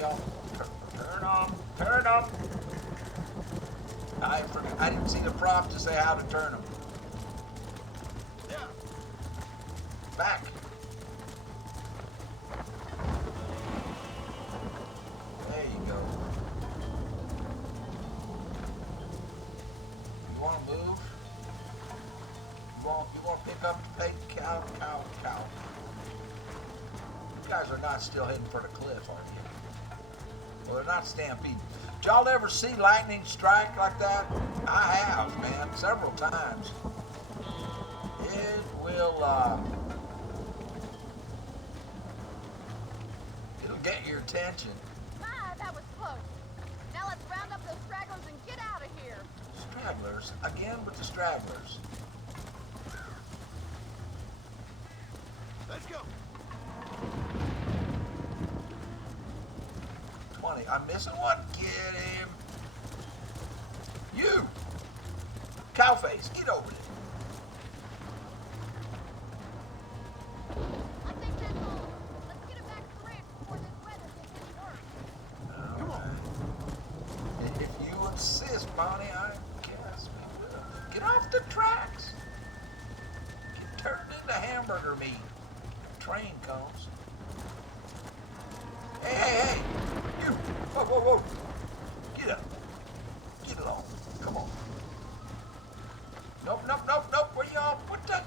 y'all. Turn them. I didn't see the prompt to say how to turn them. Yeah. Back. There you go. You want to move? You want to pick up the bait? Cow. You guys are not still heading for the cliff, are you? Well, they're not stampeding. Did y'all ever see lightning strike like that? I have, man, several times. It will, it'll get your attention. My, that was close. Now let's round up those stragglers and get out of here. Stragglers? Again with the stragglers. Let's go. 20. I'm missing one. Get him. You! Cowface, get over there. I think that's all. Let's get it back to the ranch before this weather gets any worse. Come on. If you insist, Bonnie, I guess we will. Get off the tracks. Get turned into hamburger meat. Train comes. Hey! You! Whoa! Get up. Get along. Come on. Nope. Where y'all? What the?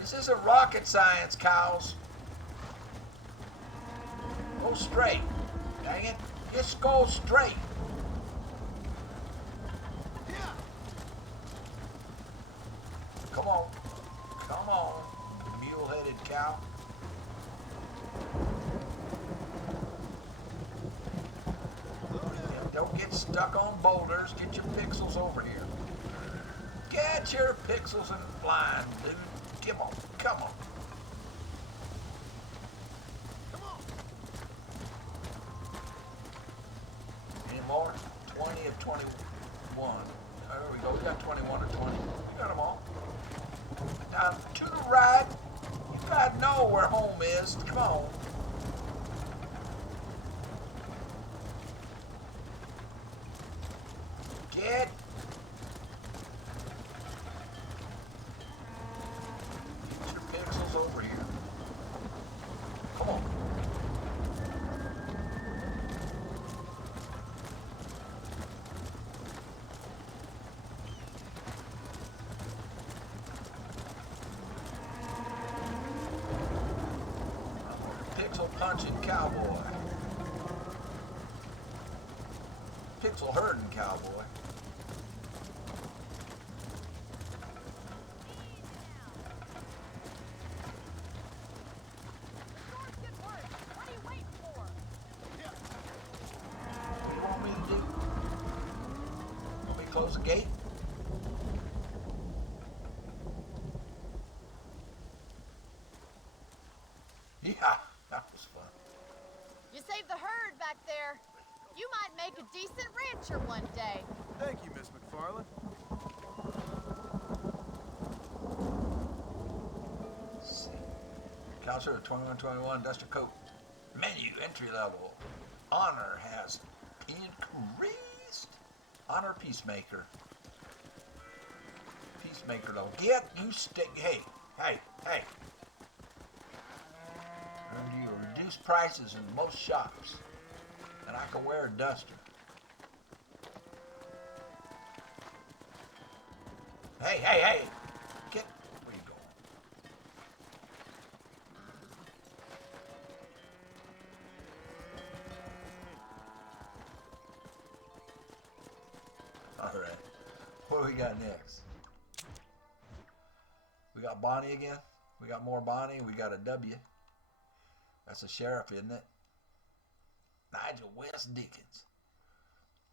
This isn't rocket science, cows. Go straight. Dang it. Just go straight. Yeah. Come on. Mule-headed cow. Don't get stuck on boulders. Get your pixels over here. Get your pixels in line, dude. Come on. Come on. Any more? 20 of 21. There we go. We got 21 or 20. We got them all. Now, to the right. You gotta know where home is. Come on. Get your pixels over here. Come on. Pixel punching cowboy. Pixel herding cowboy. The storm's getting worse. What are you waiting for? Yeah. What do you want me to do? Want me to close the gate? Yeah, that was fun. You saved the herd back there. You might make a decent rancher one day. Thank you, Miss McFarland. Let's see. Counselor 2121 Duster Coat. Menu entry level. Honor has increased. Honor Peacemaker. Peacemaker level. Get you stick. Hey. You reduce prices in most shops. And I can wear a duster. Hey! Get, where you going? All right, what do we got next? We got Bonnie again. We got more Bonnie. We got a W. That's a sheriff, isn't it? Nigel West Dickens.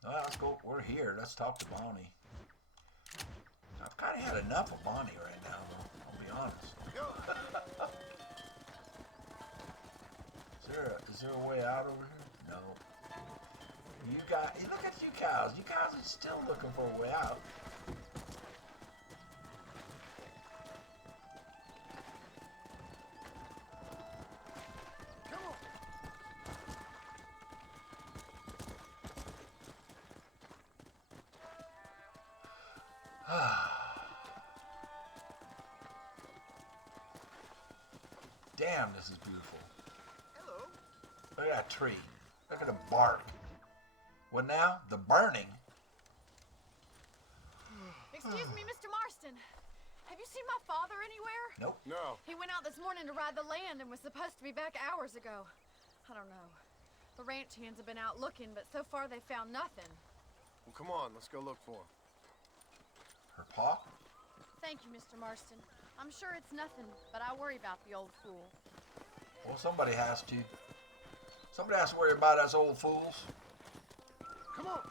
Well, let's go. We're here. Let's talk to Bonnie. I've kind of had enough of Bonnie right now, though. I'll be honest. Is there a way out over here? No. You look at you cows. You cows are still looking for a way out. Damn, this is beautiful. Hello. Look at that tree. Look at the bark. What now? The burning. Excuse me, Mr. Marston. Have you seen my father anywhere? Nope. No. He went out this morning to ride the land and was supposed to be back hours ago. I don't know. The ranch hands have been out looking, but so far they found nothing. Well, come on, let's go look for him. Her paw? Thank you, Mr. Marston. I'm sure it's nothing, but I worry about the old fool. Well, somebody has to. Somebody has to worry about us old fools. Come on.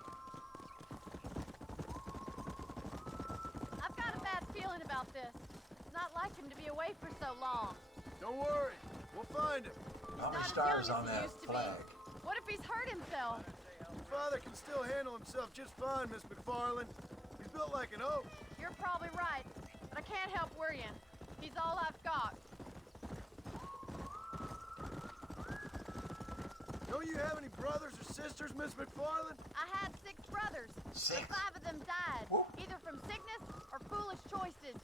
I've got a bad feeling about this. It's not like him to be away for so long. Don't worry. We'll find him. How many Not as stars young on as he that used to flag? be. What if he's hurt himself? Your father can still handle himself just fine, Miss McFarland. He's built like an oak. You're probably right, but I can't help worrying. He's all I've got. Don't you have any brothers or sisters, Miss McFarland? I had 6 brothers. Six? But 5 of them died, Whoa. either from sickness or foolish choices.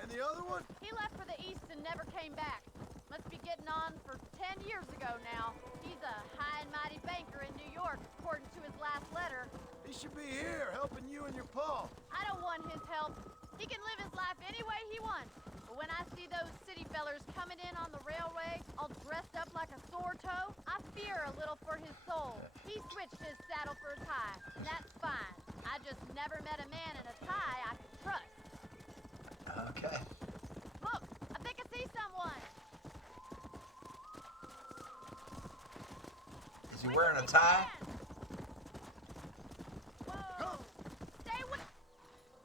And the other one? He left for the east and never came back. Must be getting on for 10 years ago now. He's a high and mighty banker in New York, according to his last letter. He should be here, helping you and your pa. I don't want his help. He can live his life any way he wants. But when I see those city fellers coming in on the railway, all dressed up like a sore toe, I fear a little for his soul. He switched his saddle for a tie, and that's fine. I just never met a man in a tie I could trust. Okay. Look, I think I see someone. Is he wearing a tie? Whoa. Stay with...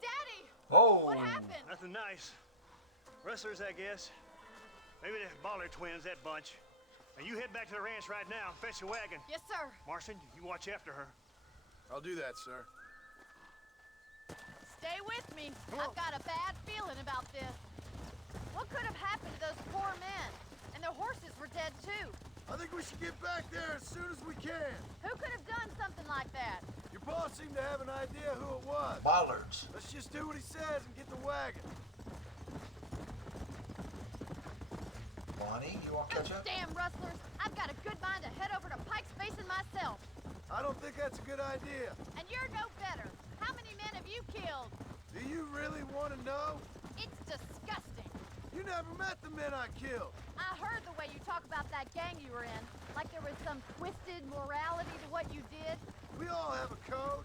Daddy! Oh. What happened? Nothing nice. Rustlers, I guess. Maybe the Baller twins, that bunch. Now you head back to the ranch right now and fetch a wagon. Yes, sir. Marston, you watch after her. I'll do that, sir. Stay with me. Come on. I've got a bad feeling about this. What could have happened to those poor men? And their horses were dead, too. I think we should get back there as soon as we can. Who could have done something like that? Your boss seemed to have an idea who it was. Bollards. Let's just do what he says and get the wagon. Bonnie, you want to catch up? Damn rustlers. I've got a good mind to head over to Pike's Basin myself. I don't think that's a good idea. And you're no better. How many men have you killed? Do you really want to know? It's disgusting. You never met the men I killed. I heard the way you talk about that gang you were in. Like there was some twisted morality to what you did. We all have a code.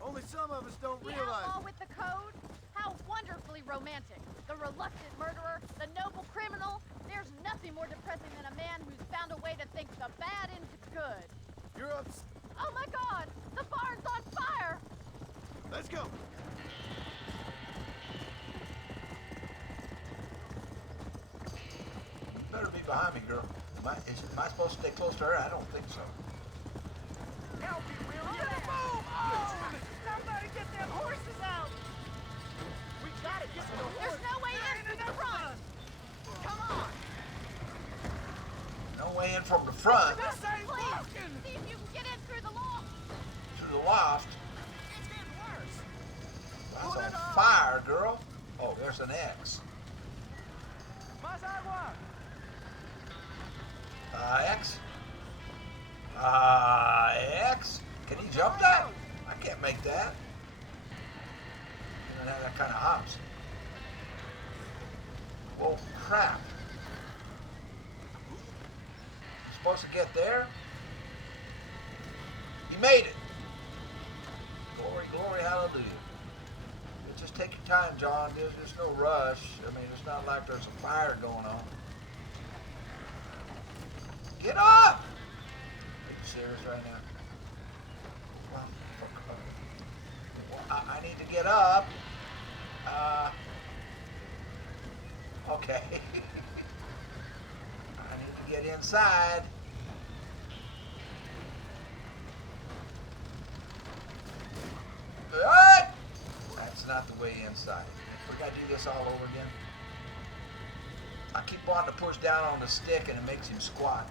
Only some of us don't The realize outlaw it. with the code? How wonderfully romantic. The reluctant murderer, the noble criminal. There's nothing more depressing than a man who's found a way to think the bad into good. You're ups. Oh my God! The barn's on fire! Let's go. You better be behind me, girl. Am I supposed to stay close to her? I don't think so. Help you, will you? Move! Oh! Somebody get them horses out! We gotta get to the There's no way in through the front! Come on! No way in from the front. This ain't Please! working! See if you can get in through the loft! Through the loft. It's getting worse! That's on fire, girl. Oh, there's an X. Mas agua! X? X? Can he jump that? I can't make that. He doesn't have that kind of hops. Whoa, crap. You supposed to get there? He made it. Glory, glory, hallelujah. You just take your time, John. There's no rush. I mean, it's not like there's a fire going on. Get up! Are you serious right now? Well, I need to get up. Okay. I need to get inside. What? That's not the way inside. We gotta do this all over again. I keep wanting to push down on the stick and it makes him squat.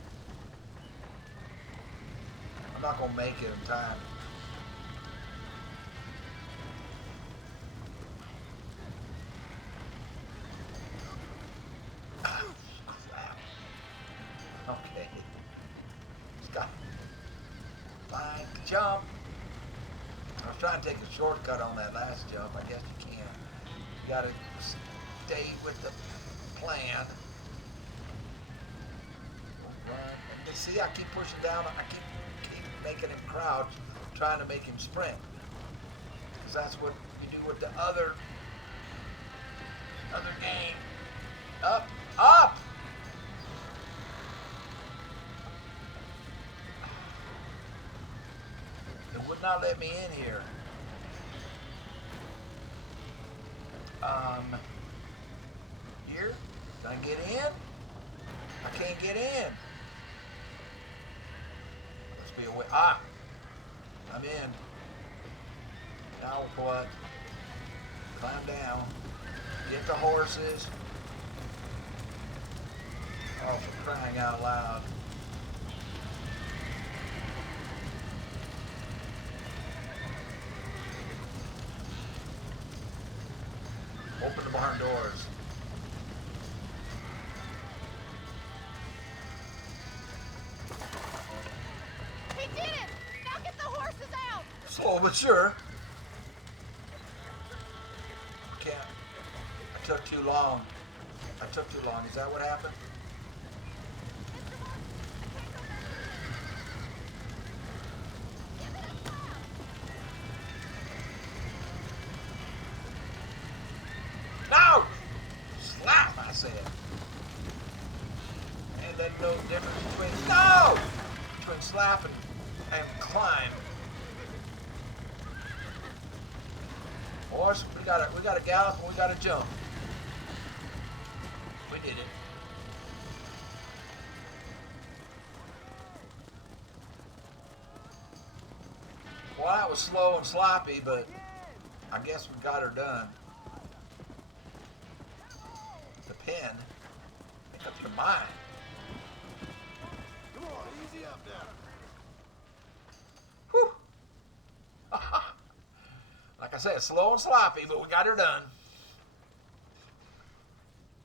I'm not gonna make it in time. Ah, crap. Okay. Stop. Fine. Jump. I was trying to take a shortcut on that last jump. I guess you can. You gotta stay with the plan. Run. And see, I keep pushing down. I keep making him crouch, trying to make him sprint. Because that's what you do with the other game. Up, up! It would not let me in here. Here? Can I get in? I can't get in. Let's be away. Ah! I'm in. Now what? Climb down. Get the horses. Oh, for crying out loud. Open the barn doors. He did it! Now get the horses out! Slow but sure. Can't. I took too long. Is that what happened? No! Slap, I said. And there's no difference between slap and climb. Horse, we got a gallop and we got a jump. We did it. Well, that was slow and sloppy, but I guess we got her done. The pen, make up your mind. Come on, easy up now. Whew. Like I said, slow and sloppy, but we got her done.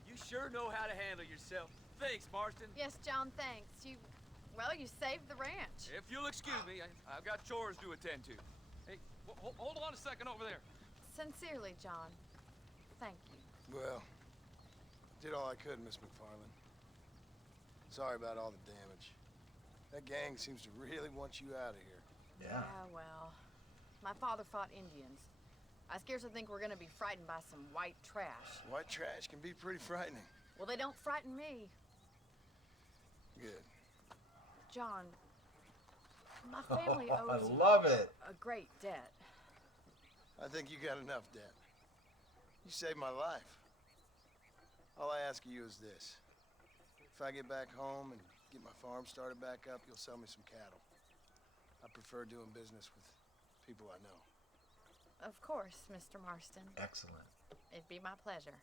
You sure know how to handle yourself. Thanks, Marston. Yes, John, thanks. You saved the ranch. If you'll excuse me, I've got chores to attend to. Hey, hold on a second over there. Sincerely, John. Thank you. Well, did all I could, Miss McFarland. Sorry about all the damage. That gang seems to really want you out of here. Yeah. Well, my father fought Indians. I scarcely think we're gonna be frightened by some white trash. White trash can be pretty frightening. Well, they don't frighten me. Good. John, my family I owes love it. a great debt. I think you got enough debt. You saved my life. All I ask of you is this. If I get back home and get my farm started back up, you'll sell me some cattle. I prefer doing business with people I know. Of course, Mr. Marston. Excellent. It'd be my pleasure.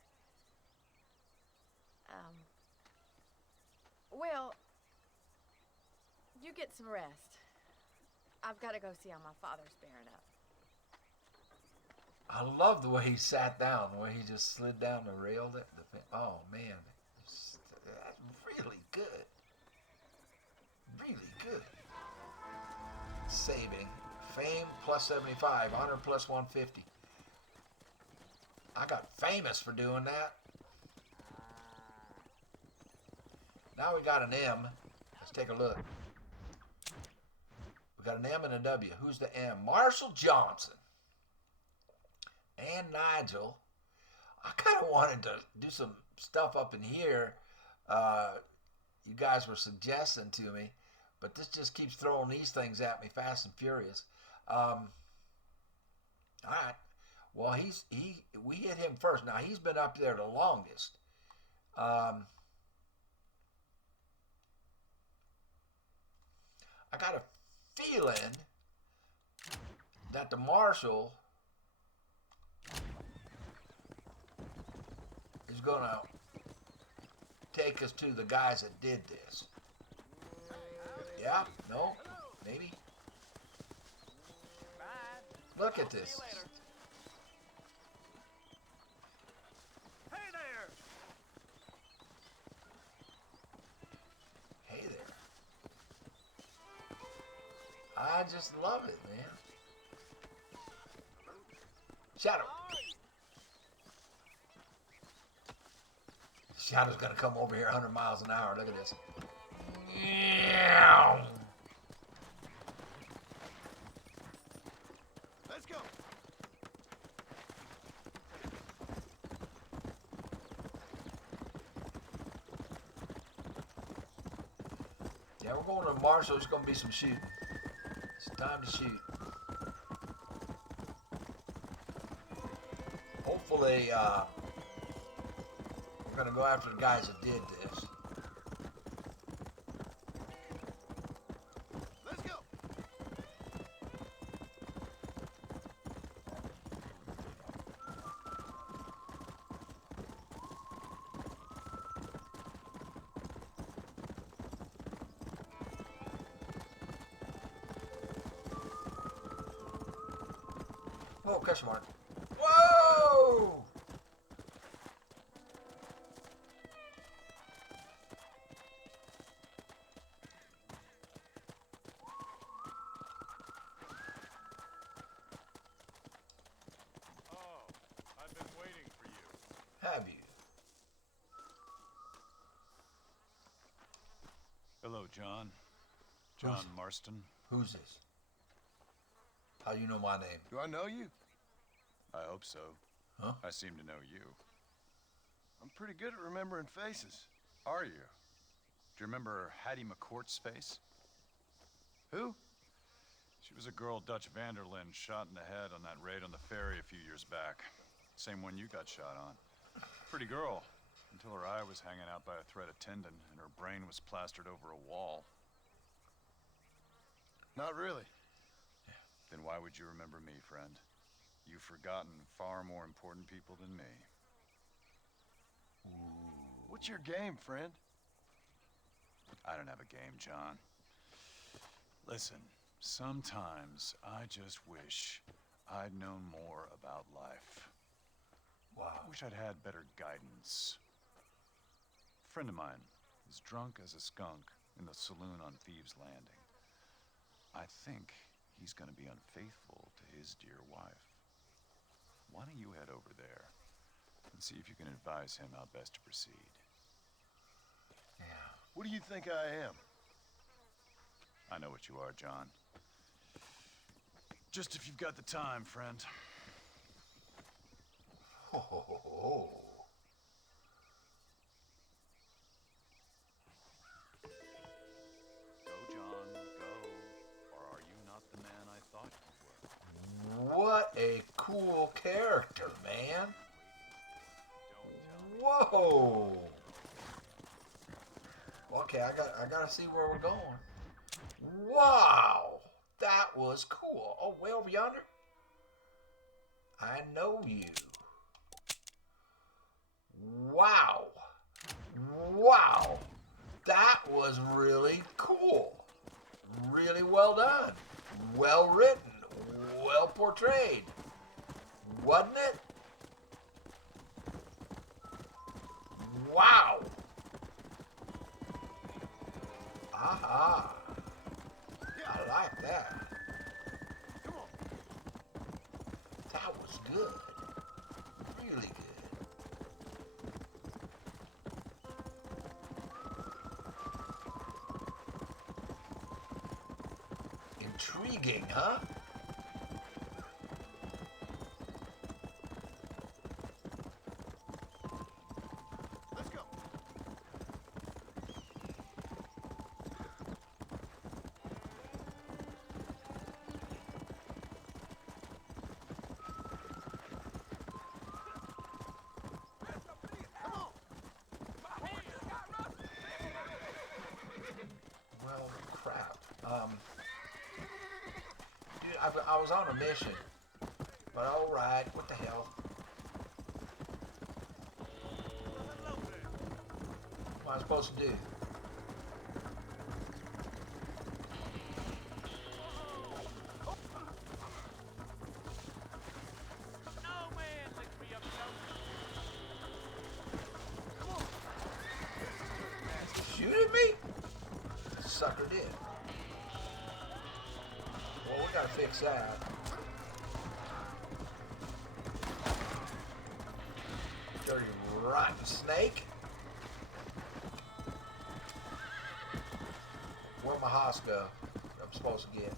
Well, you get some rest. I've got to go see how my father's bearing up. I love the way he sat down, the way he just slid down the rail. Oh, man. That's really good. Really good. Saving. Fame plus 75. Honor plus 150. I got famous for doing that. Now we got an M. Let's take a look. We got an M and a W. Who's the M? Marshall Johnson. And Nigel. I kind of wanted to do some stuff up in here. You guys were suggesting to me, but this just keeps throwing these things at me fast and furious. All right. Well, we hit him first. Now he's been up there the longest. I got a feeling that the marshal is going to take us to the guys that did this. Yeah? No? Maybe? Look at this. Hey there! Hey there. I just love it, man. Shadow. Shadow's gonna come over here 100 miles an hour. Look at this. Let's go. Yeah, we're going to Mars, so it's gonna be some shooting. It's time to shoot. Hopefully, we're gonna go after the guys that did this. Let's go. Whoa, question mark. Whoa! Oh, I've been waiting for you. Have you? Hello, John. John Marston. Who's this? How do you know my name? Do I know you? I hope so. Huh? I seem to know you. I'm pretty good at remembering faces. Are you? Do you remember Hattie McCourt's face? Who? She was a girl Dutch Vanderlyn shot in the head on that raid on the ferry a few years back. Same one you got shot on. Pretty girl, until her eye was hanging out by a thread of tendon and her brain was plastered over a wall. Not really. Then why would you remember me, friend? You've forgotten far more important people than me. What's your game, friend? I don't have a game, John. Listen, sometimes I just wish I'd known more about life. Wow. I wish I'd had better guidance. A friend of mine was drunk as a skunk in the saloon on Thieves Landing. I think he's gonna be unfaithful to his dear wife. Why don't you head over there and see if you can advise him how best to proceed? Yeah. What do you think I am? I know what you are, John. Just if you've got the time, friend. Ho, ho, ho, ho. Go, John, go. Or are you not the man I thought you were? What a cool character, man. Don't tell me. Whoa. Okay, I gotta see where we're going. Wow, that was cool. Oh, way over yonder. I know you. Wow. Wow. That was really cool. Really well done. Well written. Well portrayed. Wasn't it? Wow. Aha. I like that. Come on. That was good. Really good. Intriguing, huh? Let's go. Come on. Well, crap. Dude, I was on a mission. But alright, what the hell? What am I supposed to do? No man licks me up so. Shoot at me? Sucker did. Well, we gotta fix that. Dirty rotten snake. Where my house go? I'm supposed to get.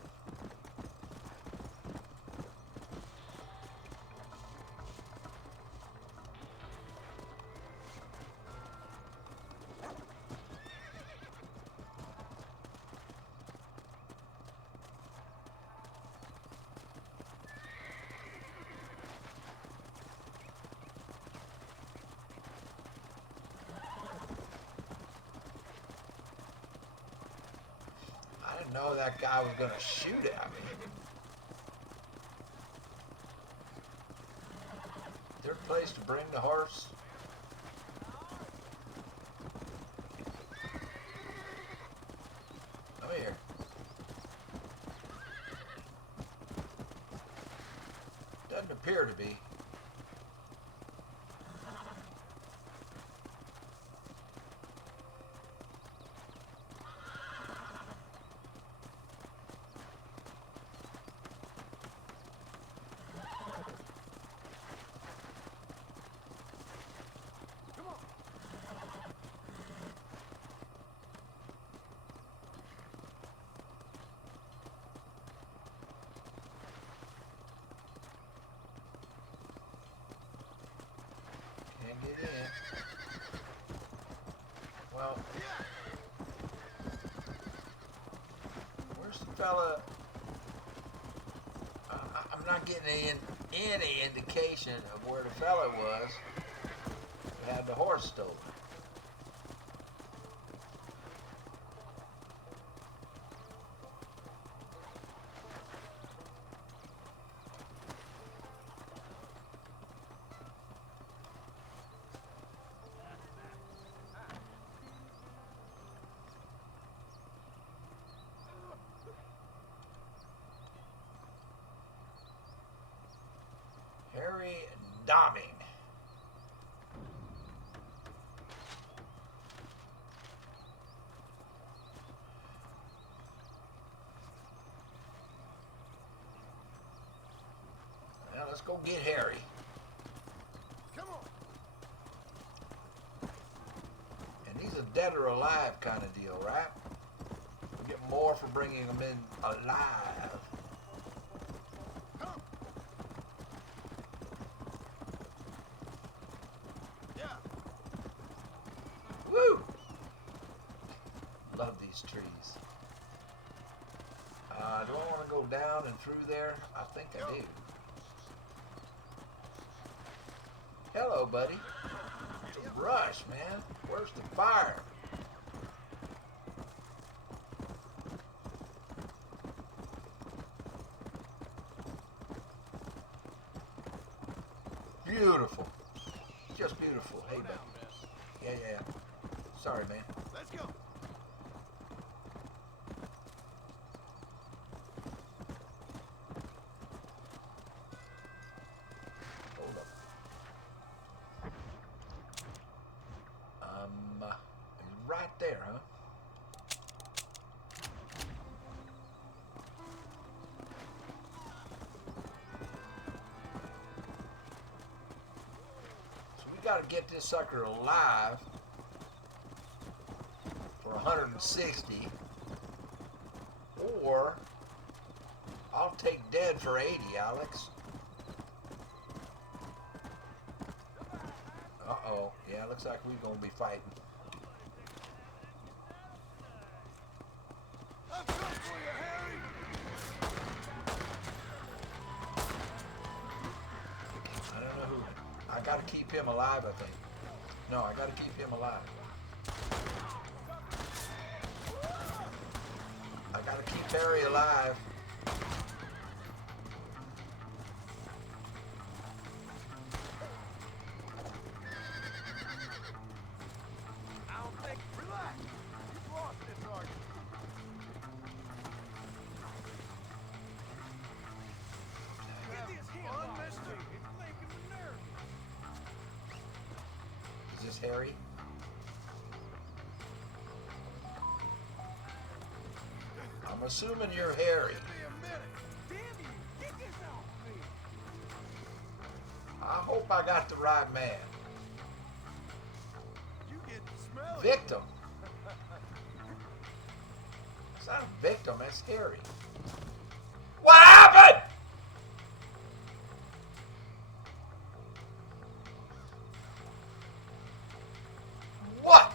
I didn't know that guy was gonna shoot at me. Is there a place to bring the horse? Come here. Doesn't appear to be. Can't get in. Well, where's the fella? I'm not getting any indication of where the fella was who had the horse stolen. Harry Doming. Well, let's go get Harry. Come on. And he's a dead or alive kind of deal, right? We get more for bringing him in alive. Come. Yeah. Woo! Love these trees. Do I want to go down and through there? I think I do. Hello, buddy. It's a rush, man. Where's the fire? Beautiful. Just beautiful. Hey, buddy. Yeah. Sorry, man. Let's go. Hold up. He's right there, huh? So we gotta get this sucker alive for 160, or I'll take dead for 80, Alex. Uh-oh. Yeah, looks like we're gonna be fighting. I'm coming for you, Harry. I don't know who. I gotta keep him alive, I think. No, I gotta keep him alive. I gotta keep Harry alive. I don't think. Relax. You've lost this argument. Get this hand on, mister. It's making me nervous. Is this Harry? I'm assuming you're Harry. Give me a minute. Damn you. Get this off me. I hope I got the right man. You get smelly. Victim. It's not a victim, that's Harry. What happened? What?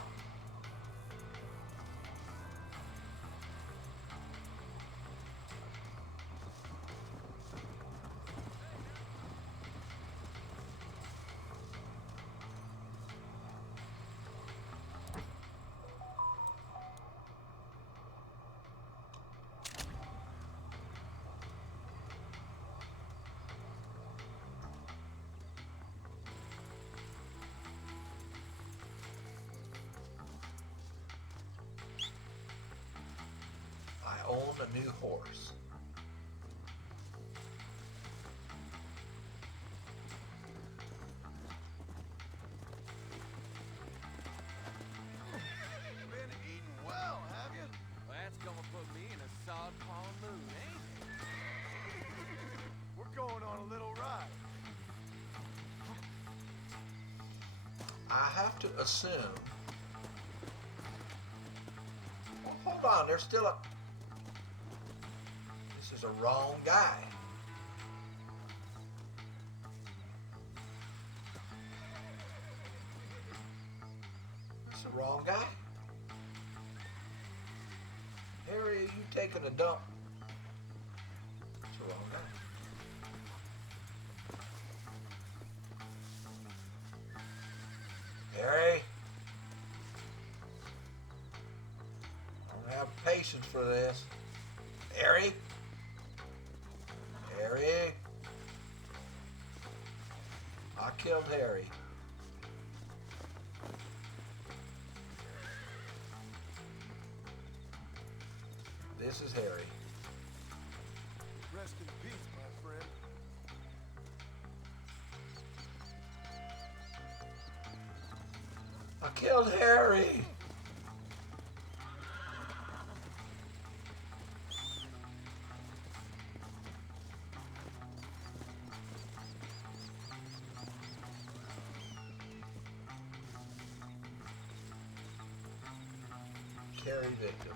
I own a new horse. Been eating well, have you? Well, that's gonna put me in a sod palm mood, ain't it? We're going on a little ride. I have to assume. Well, hold on, there's still a. This is a wrong guy. It's the wrong guy. Harry, are you taking a dump? It's the wrong guy. Harry? I don't have patience for this. Harry? Harry? I killed Harry. This is Harry. Rest in peace, my friend. I killed Harry. Carry victim.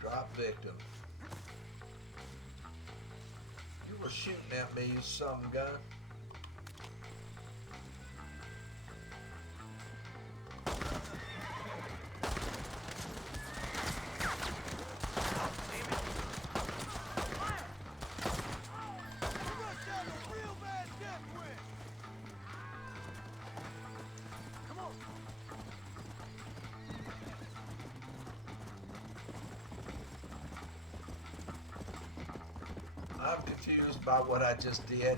Drop victim. You were shooting at me, you son of a gun. I'm confused by what I just did.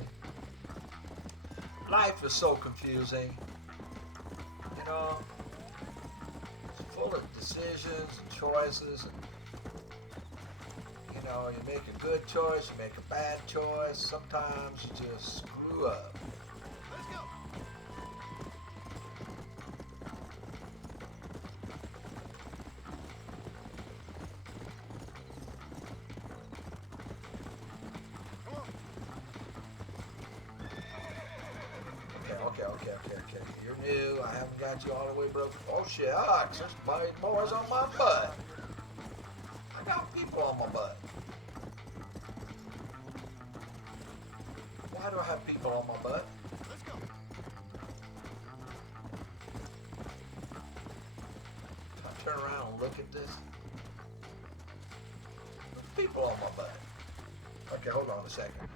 Life is so confusing. You know, it's full of decisions and choices. And, you know, you make a good choice, you make a bad choice. Sometimes you just screw up. Let's go. Okay. You're new. I haven't got you all the way broken. Oh shit, there's boys on my butt. I got people on my butt. Why do I have people on my butt? Let's go. If I turn around and look at this, there's people on my butt. Okay, hold on a second.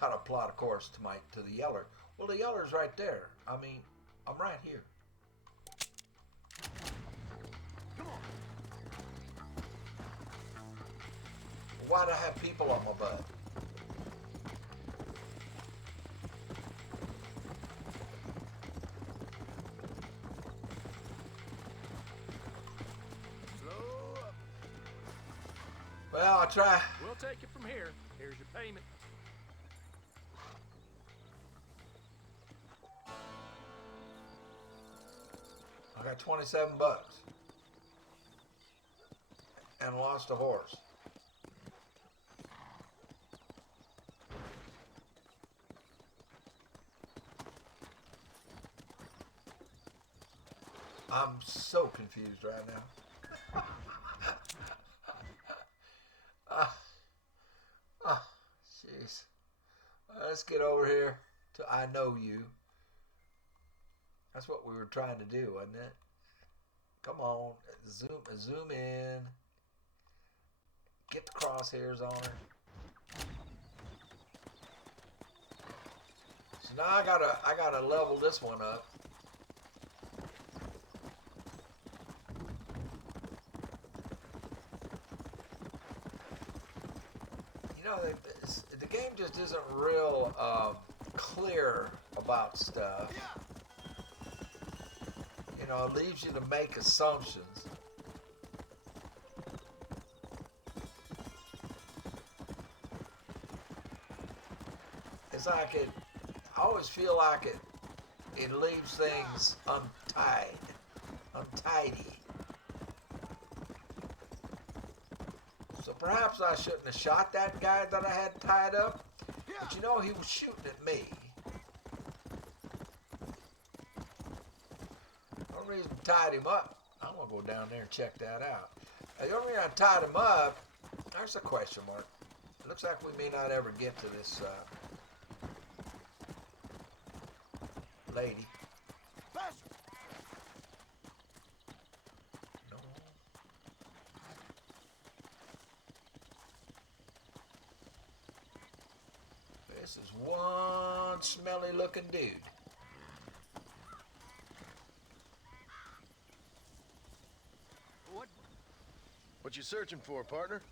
Gotta plot a course to the yeller. Well, the yeller's right there. I mean, I'm right here. Come on. Why'd I have people on my butt? Slow up. Well, I try. We'll take it from here. Here's your payment. I got 27 bucks. And lost a horse. I'm so confused right now. Jeez. Let's get over here to I Know You. That's what we were trying to do, wasn't it? Come on, zoom in. Get the crosshairs on her. So now I gotta level this one up. You know, the game just isn't real clear about stuff. You know, it leaves you to make assumptions. It's like I always feel like it leaves things untidy. So perhaps I shouldn't have shot that guy that I had tied up. But you know, he was shooting at me. The only reason I tied him up, I'm going to go down there and check that out. The only reason I tied him up, there's a question mark. It looks like we may not ever get to this lady. No. This is one smelly looking dude. What you searching for, partner?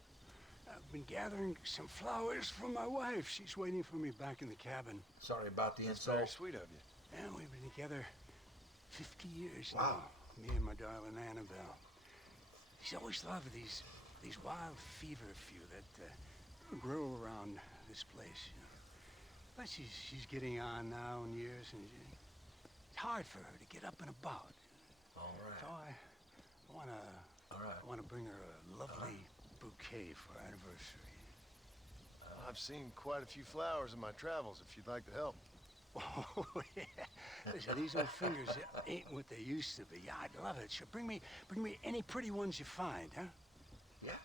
I've been gathering some flowers for my wife. She's waiting for me back in the cabin. Sorry about the That's insult. very sweet of you. Yeah, we've been together 50 years Wow. now. Me and my darling Annabelle. She's always loved these wild feverfew that grow around this place. You know. But she's getting on now in years, and it's hard for her to get up and about. All right. So I wanna bring her a lovely bouquet for our anniversary. I've seen quite a few flowers in my travels, if you'd like to help. Oh, yeah. Listen, these old fingers ain't what they used to be. Yeah, I'd love it. Sure, bring me any pretty ones you find, huh? Yeah.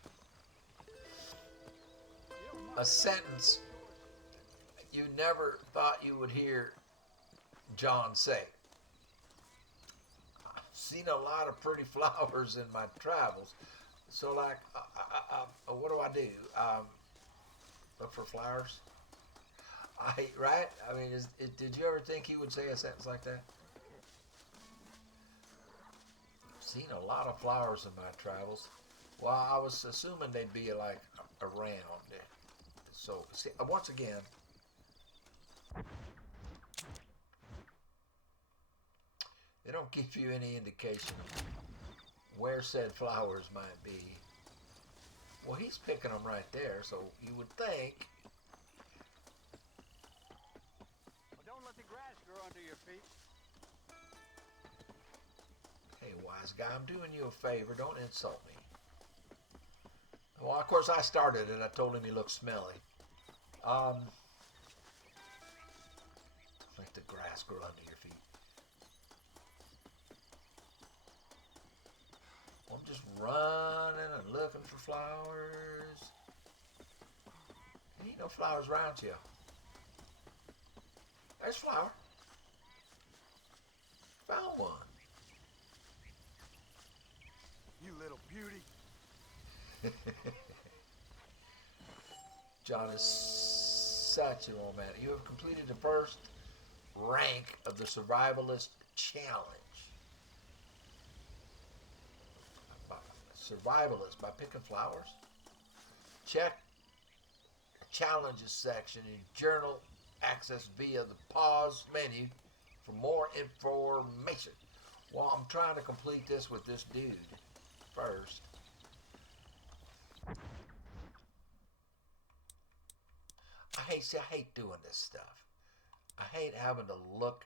A sentence you never thought you would hear John say. I've seen a lot of pretty flowers in my travels. So, like, what do? Look for flowers? Right? I mean, did you ever think he would say a sentence like that? I've seen a lot of flowers in my travels. Well, I was assuming they'd be, like, around. So, see, once again, they don't give you any indication of where said flowers might be. Well, he's picking them right there, so you would think. Well, don't let the grass grow under your feet. Hey, wise guy, I'm doing you a favor. Don't insult me. Well, of course, I started it. I told him he looked smelly. Let the grass grow under your feet. I'm just running and looking for flowers. Ain't no flowers around you. There's a flower. Found one. You little beauty. John is such a romantic. You have completed the first rank of the Survivalist Challenge. Survivalist by picking flowers. Check the challenges section in journal access via the pause menu for more information. Well, I'm trying to complete this with this dude first. I hate doing this stuff. I hate having to look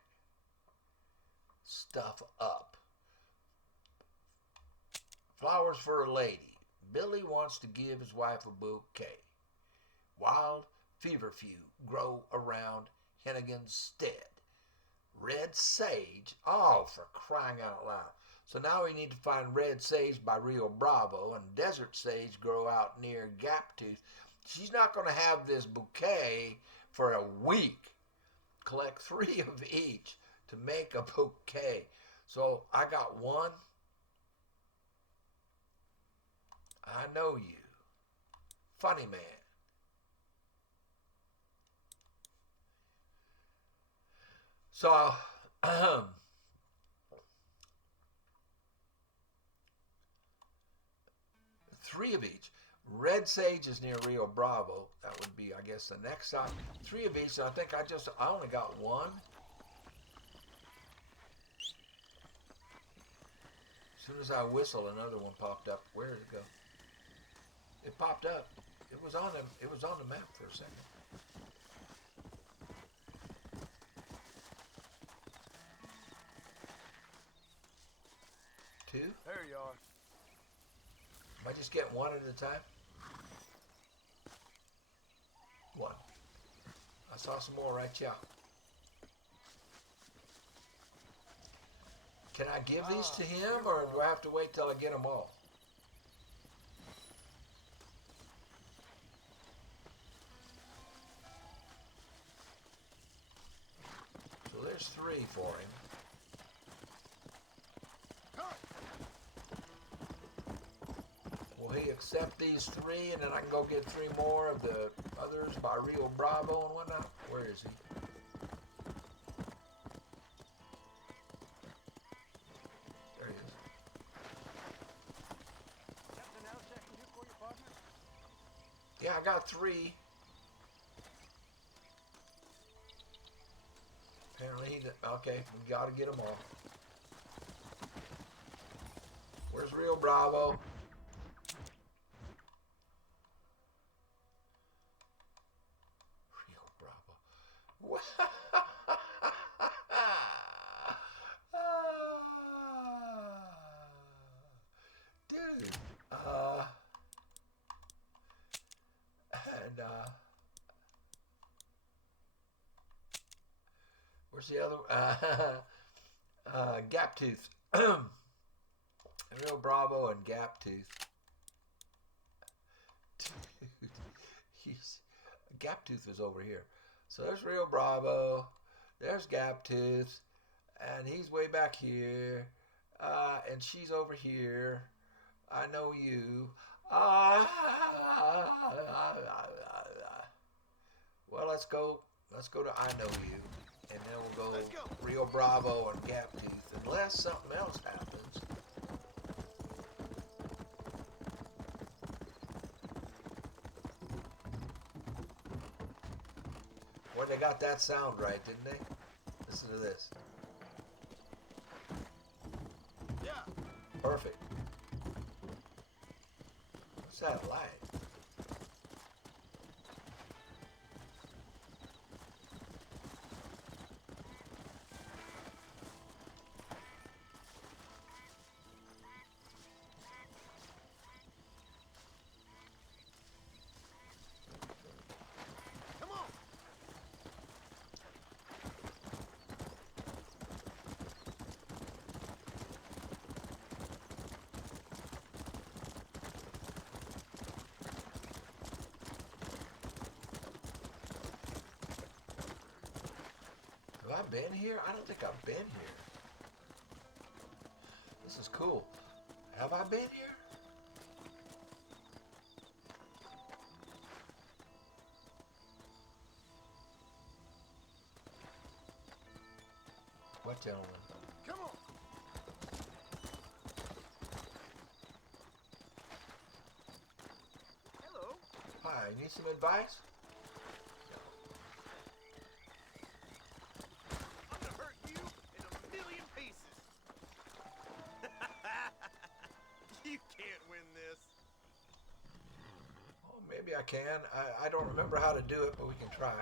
stuff up. Flowers for a lady. Billy wants to give his wife a bouquet. Wild feverfew grow around Hennigan's stead. Red sage. Oh, for crying out loud. So now we need to find red sage by Rio Bravo and desert sage grow out near Gaptooth. She's not going to have this bouquet for a week. Collect 3 of each to make a bouquet. So I got 1. I know you. Funny man. So, 3 of each. Red sage is near Rio Bravo. That would be, I guess, the next stop. 3 of each. So I think I only got 1. As soon as I whistle, another one popped up. Where did it go? It popped up. It was on the map for a second. Two? There you are. Am I just getting 1 at a time? 1. I saw some more right here. Can I give these to him, or do I have to wait till I get them all? So there's 3 for him. Will he accept these 3, and then I can go get 3 more of the others by Rio Bravo and whatnot? Where is he? There he is. Something else I can do for you, partner? Yeah, I got 3. Apparently okay, we gotta get them all. Where's Rio Bravo? Dude, and where's the other? Gaptooth. Rio Bravo and Gaptooth. Dude, Gaptooth is over here. So there's Rio Bravo, there's Gaptooth, and he's way back here, and she's over here. I know you. Well, let's go to I know you, and then we'll go Rio Bravo and Gaptooth, unless something else happens. Well, they got that sound right, didn't they? Listen to this. Yeah. Perfect. What's that like? Have I been here? I don't think I've been here. This is cool. Have I been here? What gentleman? Come on. Hello. Hi, you need some advice? Maybe I can. I don't remember how to do it, but we can try.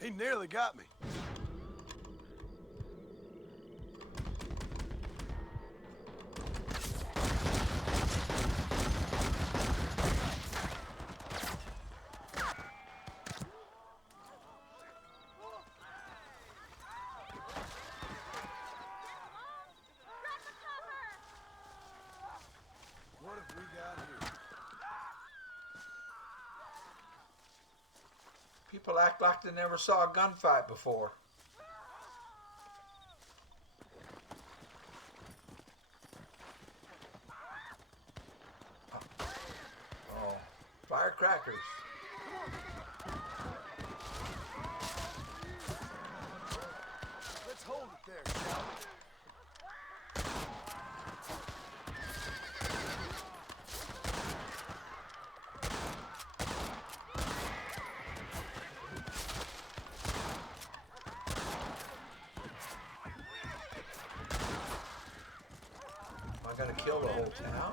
He nearly got me. People act like they never saw a gunfight before. Oh, firecrackers. Let's hold it there, shall we? Am I gonna kill the whole town?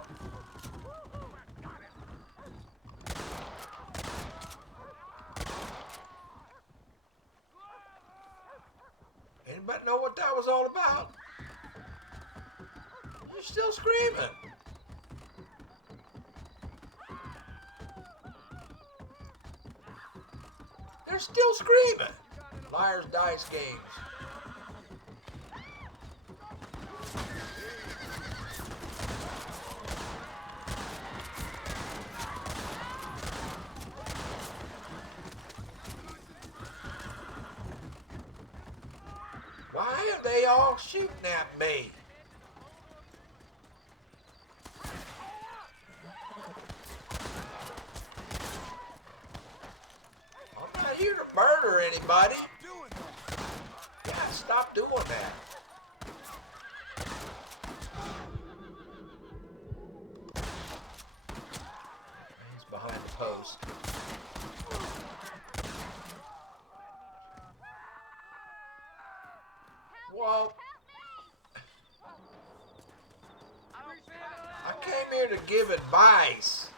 Anybody know what that was all about? You're still screaming. They're still screaming. Liar's Dice Games. Why are they all shooting at me? I'm not here to murder anybody. Yeah, stop doing that. He's behind the post. Whoa. I came here to give advice.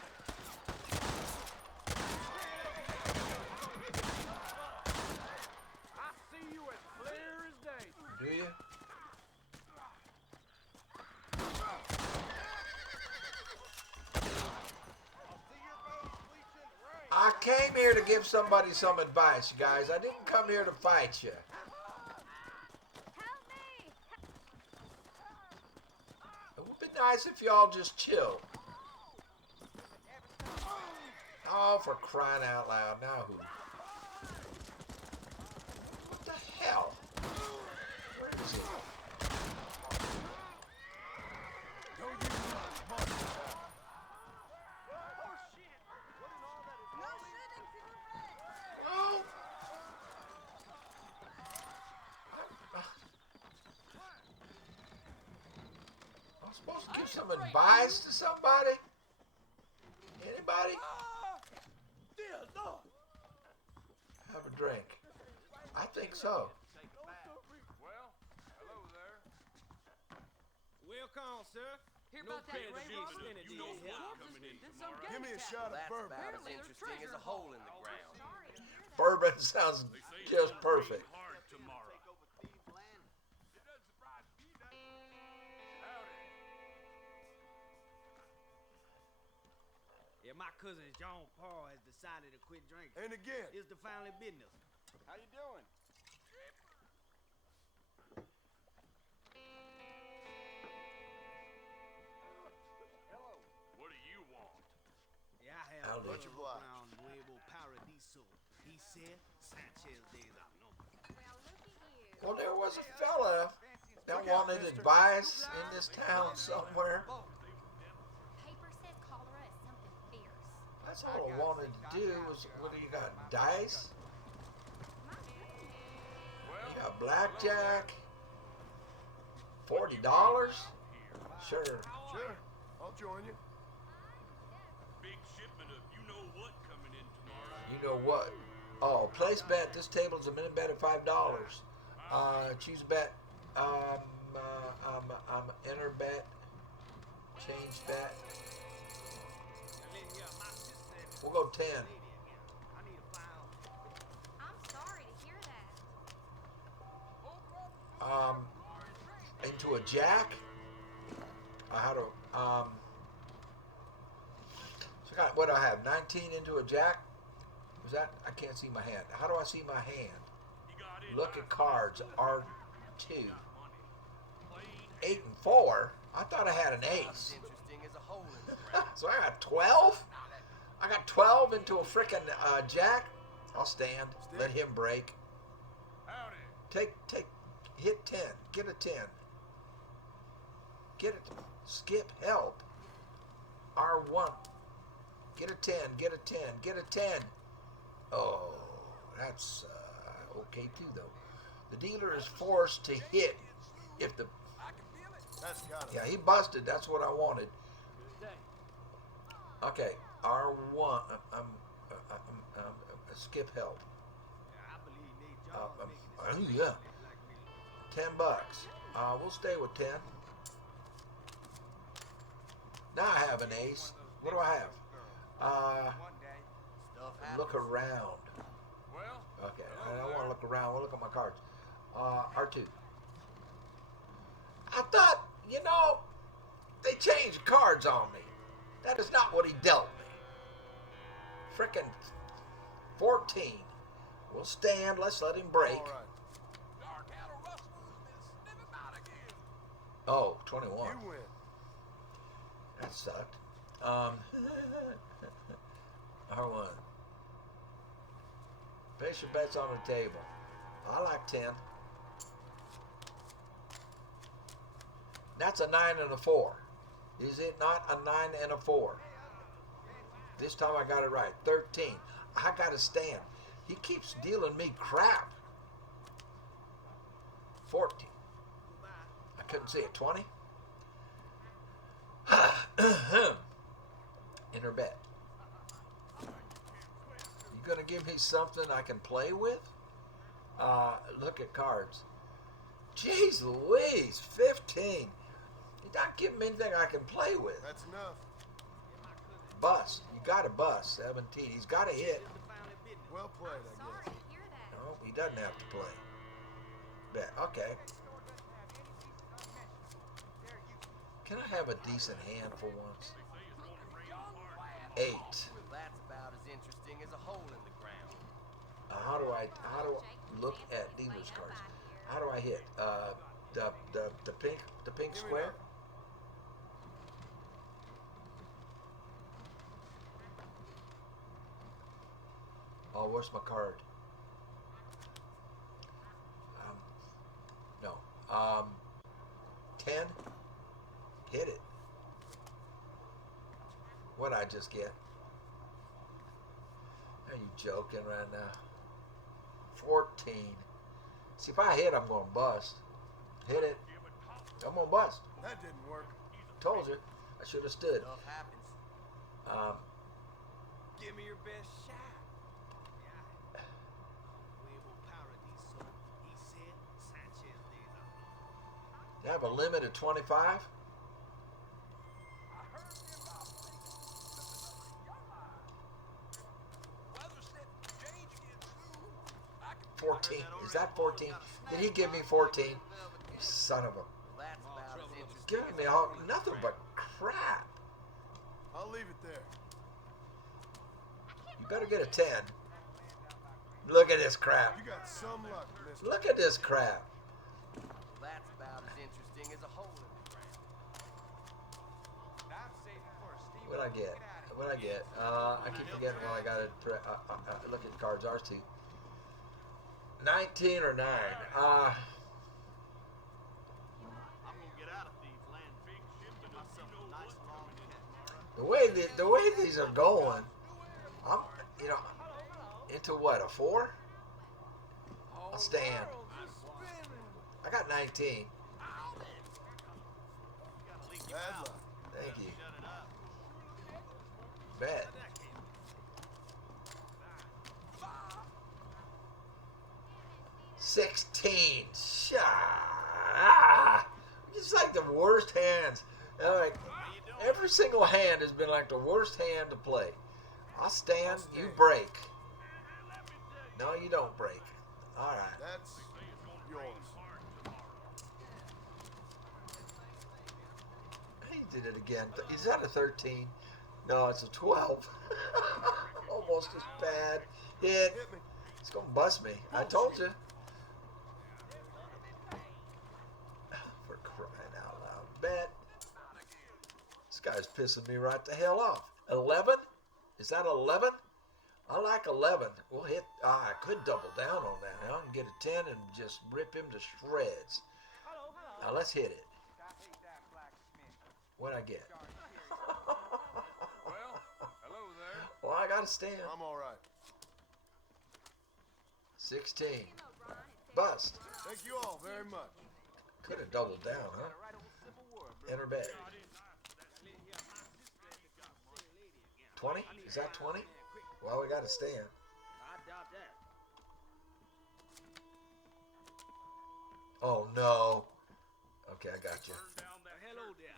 I see you as clear as day. Do you? I came here to give somebody some advice, you guys. I didn't come here to fight you. It would be nice if y'all just chill. Oh, for crying out loud. Now who? What the hell? Where is it? Oh. I'm supposed to give some advice to somebody? Anybody? Have a drink. I think so. Well, hello there. Welcome, sir. Hear about that grave robber? You know what coming in tomorrow. Give me a shot of That's bourbon. about as interesting as a hole in the ground. Bourbon sounds just perfect. Hard tomorrow. Yeah, my cousin John Paul has decided to quit drinking. And again. It's the family business. How you doing? What do you want? Yeah, I have Howdy. Much obliged. around Nuevo Paradiso. He said Sanchez days outnumbered. Well, there was a fella that wanted advice in this town somewhere. Paper says cholera is something fierce. That's all I wanted to do was, what do you got, dice? You got blackjack? $40? Sure. Sure. I'll join you. Big shipment of you know what coming in tomorrow. You know what? Oh, place bet. This table's a minute bet of $5. Choose bet. Enter bet. Change bet. We'll go 10. I'm sorry to hear that. Into a jack. How to so what do I have? 19 into a jack. Was that? I can't see my hand. How do I see my hand? Look at cards. R2. 8 and 4. I thought I had an ace. Interesting as a hole in the ground. So I got 12. I got 12 into a frickin' jack. I'll stand. Let him break. Hit 10. Get a 10. Get it. Skip, help. R1. Get a 10. Get a 10. Get a 10. Oh, that's okay too, though. The dealer is forced to hit if the... Yeah, he busted. That's what I wanted. Okay, R1. Skip help. Yeah. $10. We'll stay with 10. Now I have an ace. What do I have? Look around. Okay, I don't want to look around. We'll look at my cards. R2. I thought, they changed cards on me. That is not what he dealt me. Frickin' 14. We'll stand. Let's let him break. Oh, 21. You win. That sucked. R1. Place your bets on the table. I like 10. That's a 9 and a 4. Is it not a 9 and a 4? This time I got it right. 13. I got to stand. He keeps dealing me crap. 14. I couldn't see it. 20. Enter bet. You gonna give me something I can play with? Look at cards. Jeez Louise, 15. You're not giving me anything I can play with. That's enough. Bust. You got to bust. 17. He's got to hit. Well played, I guess. No, he doesn't have to play. Bet. Okay. Can I have a decent hand for once? 8. Well, that's about as interesting as a hole in the ground. How do I look at dealer's cards? How do I hit? The pink square? Oh, where's my card? No. 10. Hit it. What'd I just get? Are you joking right now? 14. See, if I hit, I'm going to bust. Hit it. I'm going to bust. That didn't work. Told you. I should have stood. Stuff happens. Give me your best shot. You have a limit of 25? 14. Is that 14? Did he give me 14? You son of a... Giving me nothing but crap. I'll leave it there. You better get a 10. Look at this crap. You got some luck, mister. Look at this crap. That's about as interesting as a hole in the ground. What'd I get? What'd I get? I keep forgetting what I got it. Look at the cards. R2. 19 or 9. I'm gonna get out of Thieves Land big ship and myself a nice long cat. The way these are going, I'm into what, a 4? I'll stand. I got 19. Bad luck. Thank you. Bet. $16. It's like the worst hands. Like every single hand has been like the worst hand to play. I'll stand. You break. No, you don't break. All right. That's yours. He did it again. Is that a 13? No, it's a 12. Almost as bad. Hit. It's gonna bust me. I told you. For crying out loud. Bet. This guy's pissing me right the hell off. 11? Is that 11? I like 11. We'll hit. I could double down on that now and get a 10 and just rip him to shreds. Now let's hit it. What'd I get? Well, hello there. Well, I got to stand. I'm all right. 16. Bust. Thank you all very much. Could have doubled down, huh? Enter bed. 20? Is that 20? Well, we got to stand. I doubt that. Oh, no. Okay, I got you. Hello there.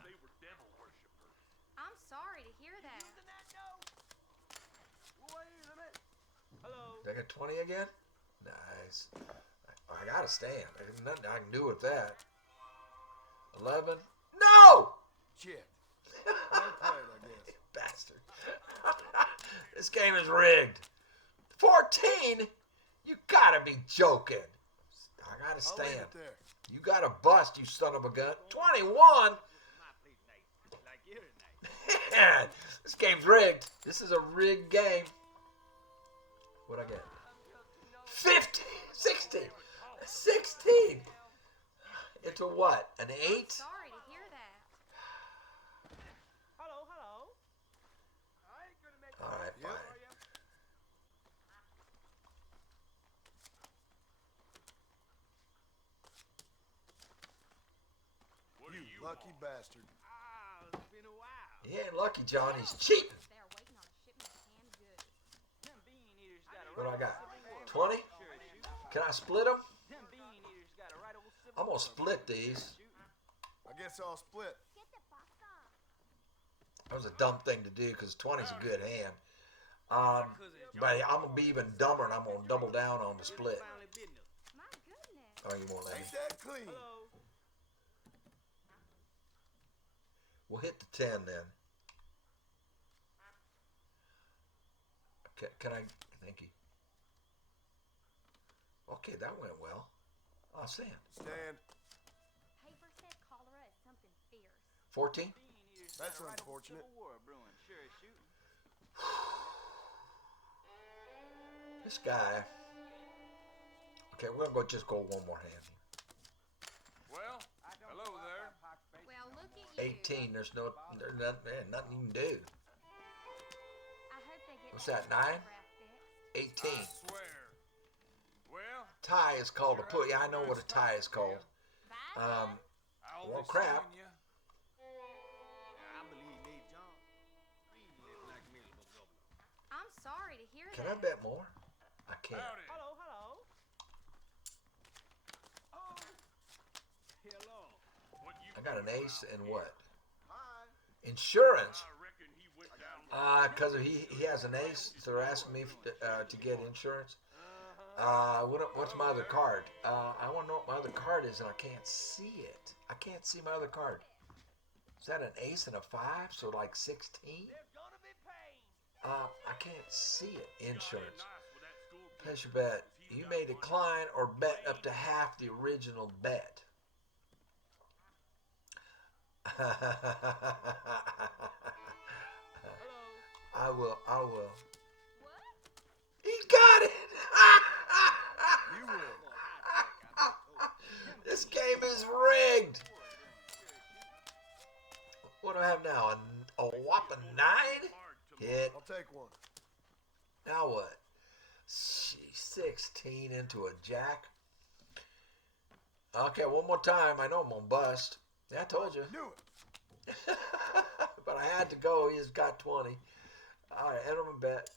I'm sorry to hear that. Wait a minute. Hello. Did I get 20 again? Nice. I got to stand. There's nothing I can do with that. 11. No! Shit. Well played, I guess. Bastard. This game is rigged. 14? You gotta be joking. I gotta I'll leave stand. it there. You gotta bust, you son of a gun. 21? This game's rigged. This is a rigged game. What'd I get? 50, 60, 16. Into what? An 8? Sorry to hear that. Hello. All right, fine. You lucky bastard. It's been a while. He ain't lucky, John. He's cheating. They are waiting on a shipment of canned goods. Them bean eaters got a What do I right got? old Civil War. 20? Sure as shoot. Can I split them? Them bean eaters got a right old Civil I'm War. gonna split these. I guess I'll split. That was a dumb thing to do because 20's a good hand. But I'm gonna be even dumber and I'm gonna double down on the split. Family business. My goodness. Oh, you won't let me. Ain't that clean? Hello. We'll hit the 10 then. Can I? Thank you. Okay, that went well. I'll stand. Stand. Paper said cholera is something fierce. 14? Bean eaters That's got a right old unfortunate. Civil War brewing. Sure as shooting. This guy. Okay, we're gonna just go one more hand. Well, hello there. Well, look at you. 18. There's nothing you can do. I hope they get What's that, 9? autograph fixed. 18. I swear. Well, Tie is called a put. Yeah, I know what a tie is called. Bye. I'll Well, be crap. seeing ya. I believe me, John. He live like me, little governor. I'm sorry to hear Can I that. bet more? I can't. Howdy. Hello. Oh. Hello. What you I got an doing ace out and here? what? Insurance. I reckon he went down. Because he has an ace, so they're asking me to get insurance. What's my other card? I want to know what my other card is, and I can't see it. I can't see my other card. Is that an ace and a 5? So like 16? There's gonna be pain. I can't see it. Insurance. Nice with that school Place your bet. You may decline or bet up to half the original bet. I will. What? He got it! You win. This game is rigged! What do I have now? A whopping 9? Hit. I'll take one. Now what? 16 into a jack. Okay, one more time. I know I'm gonna bust. Yeah, I told you. Knew it. But I had to go. He's got 20. All right, enter my bet.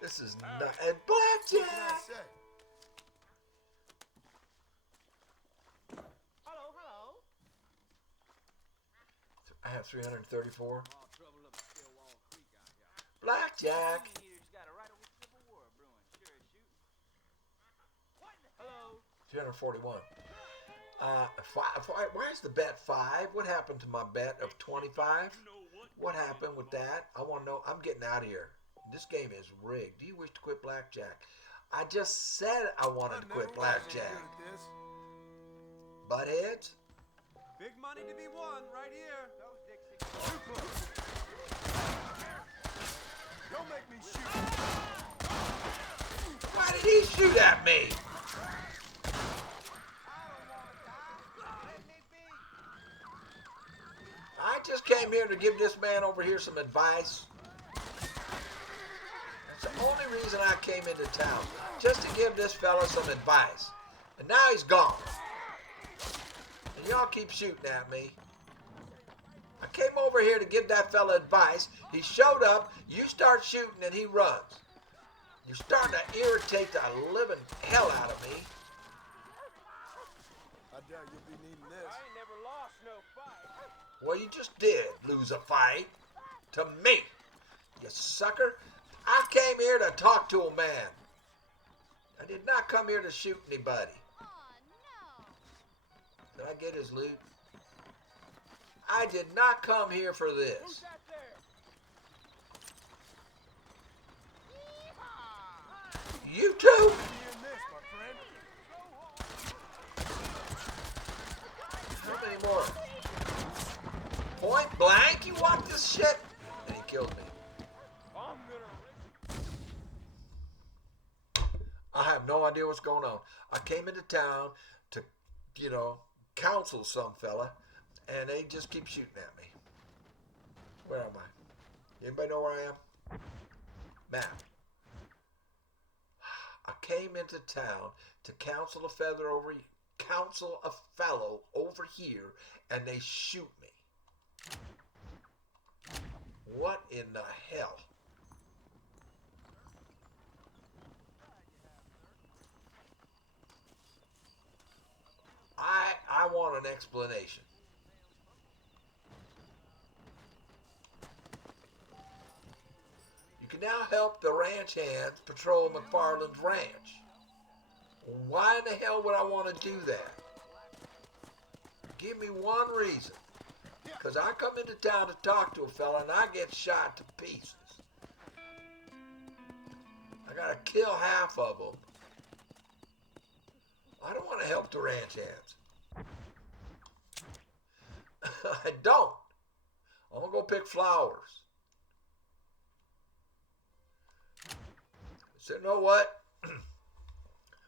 This is not. And What can I blackjack. say? Hello. I have 334. All trouble up at Stillwall Creek out here. Blackjack. Bean eaters got a right old Civil War brewing. Sure as shooting. Hello. 341. Why is the bet 5? What happened to my bet of 25? What happened with that? I want to know. I'm getting out of here. This game is rigged. Do you wish to quit blackjack? I just said I wanted to quit blackjack. Buttheads? Big money to be won right here. Those Dixie. Don't make me shoot. Why did he shoot at me? I just came here to give this man over here some advice. That's the only reason I came into town, just to give this fella some advice. And now he's gone. And y'all keep shooting at me. I came over here to give that fella advice. He showed up, you start shooting, and he runs. You're starting to irritate the living hell out of me. I doubt you'll be needing this. I ain't never lost no fight. Well, you just did lose a fight. To me. You sucker. I came here to talk to a man. I did not come here to shoot anybody. Did I get his loot? I did not come here for Who's this. that there? You too? In this, my friend. How many more? Point blank? You want this shit? And he killed me. I'm gonna. I have no idea what's going on. I came into town to, counsel some fella, and they just keep shooting at me. Where am I? Anybody know where I am? Map. I came into town to counsel a fellow over here, and they shoot me. What in the hell? I want an explanation. You can now help the ranch hands patrol McFarland's ranch. Why in the hell would I want to do that? Give me one reason. Because I come into town to talk to a fella and I get shot to pieces. I gotta kill half of them. I don't want to help the ranch hands. I don't. I'm gonna go pick flowers. So you know what?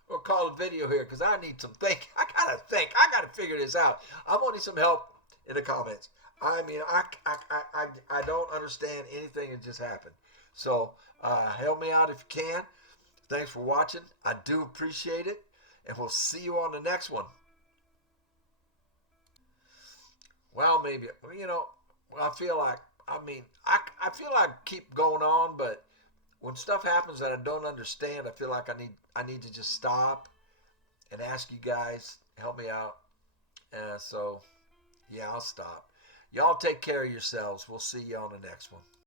We'll call a video here because I need some think. I gotta think. I gotta figure this out. I want some help in the comments. I mean, I don't understand anything that just happened. So help me out if you can. Thanks for watching. I do appreciate it. And we'll see you on the next one. Well, maybe, I feel like, I feel like I keep going on, but when stuff happens that I don't understand, I feel like I need to just stop and ask you guys, help me out. So, yeah, I'll stop. Y'all take care of yourselves. We'll see you on the next one.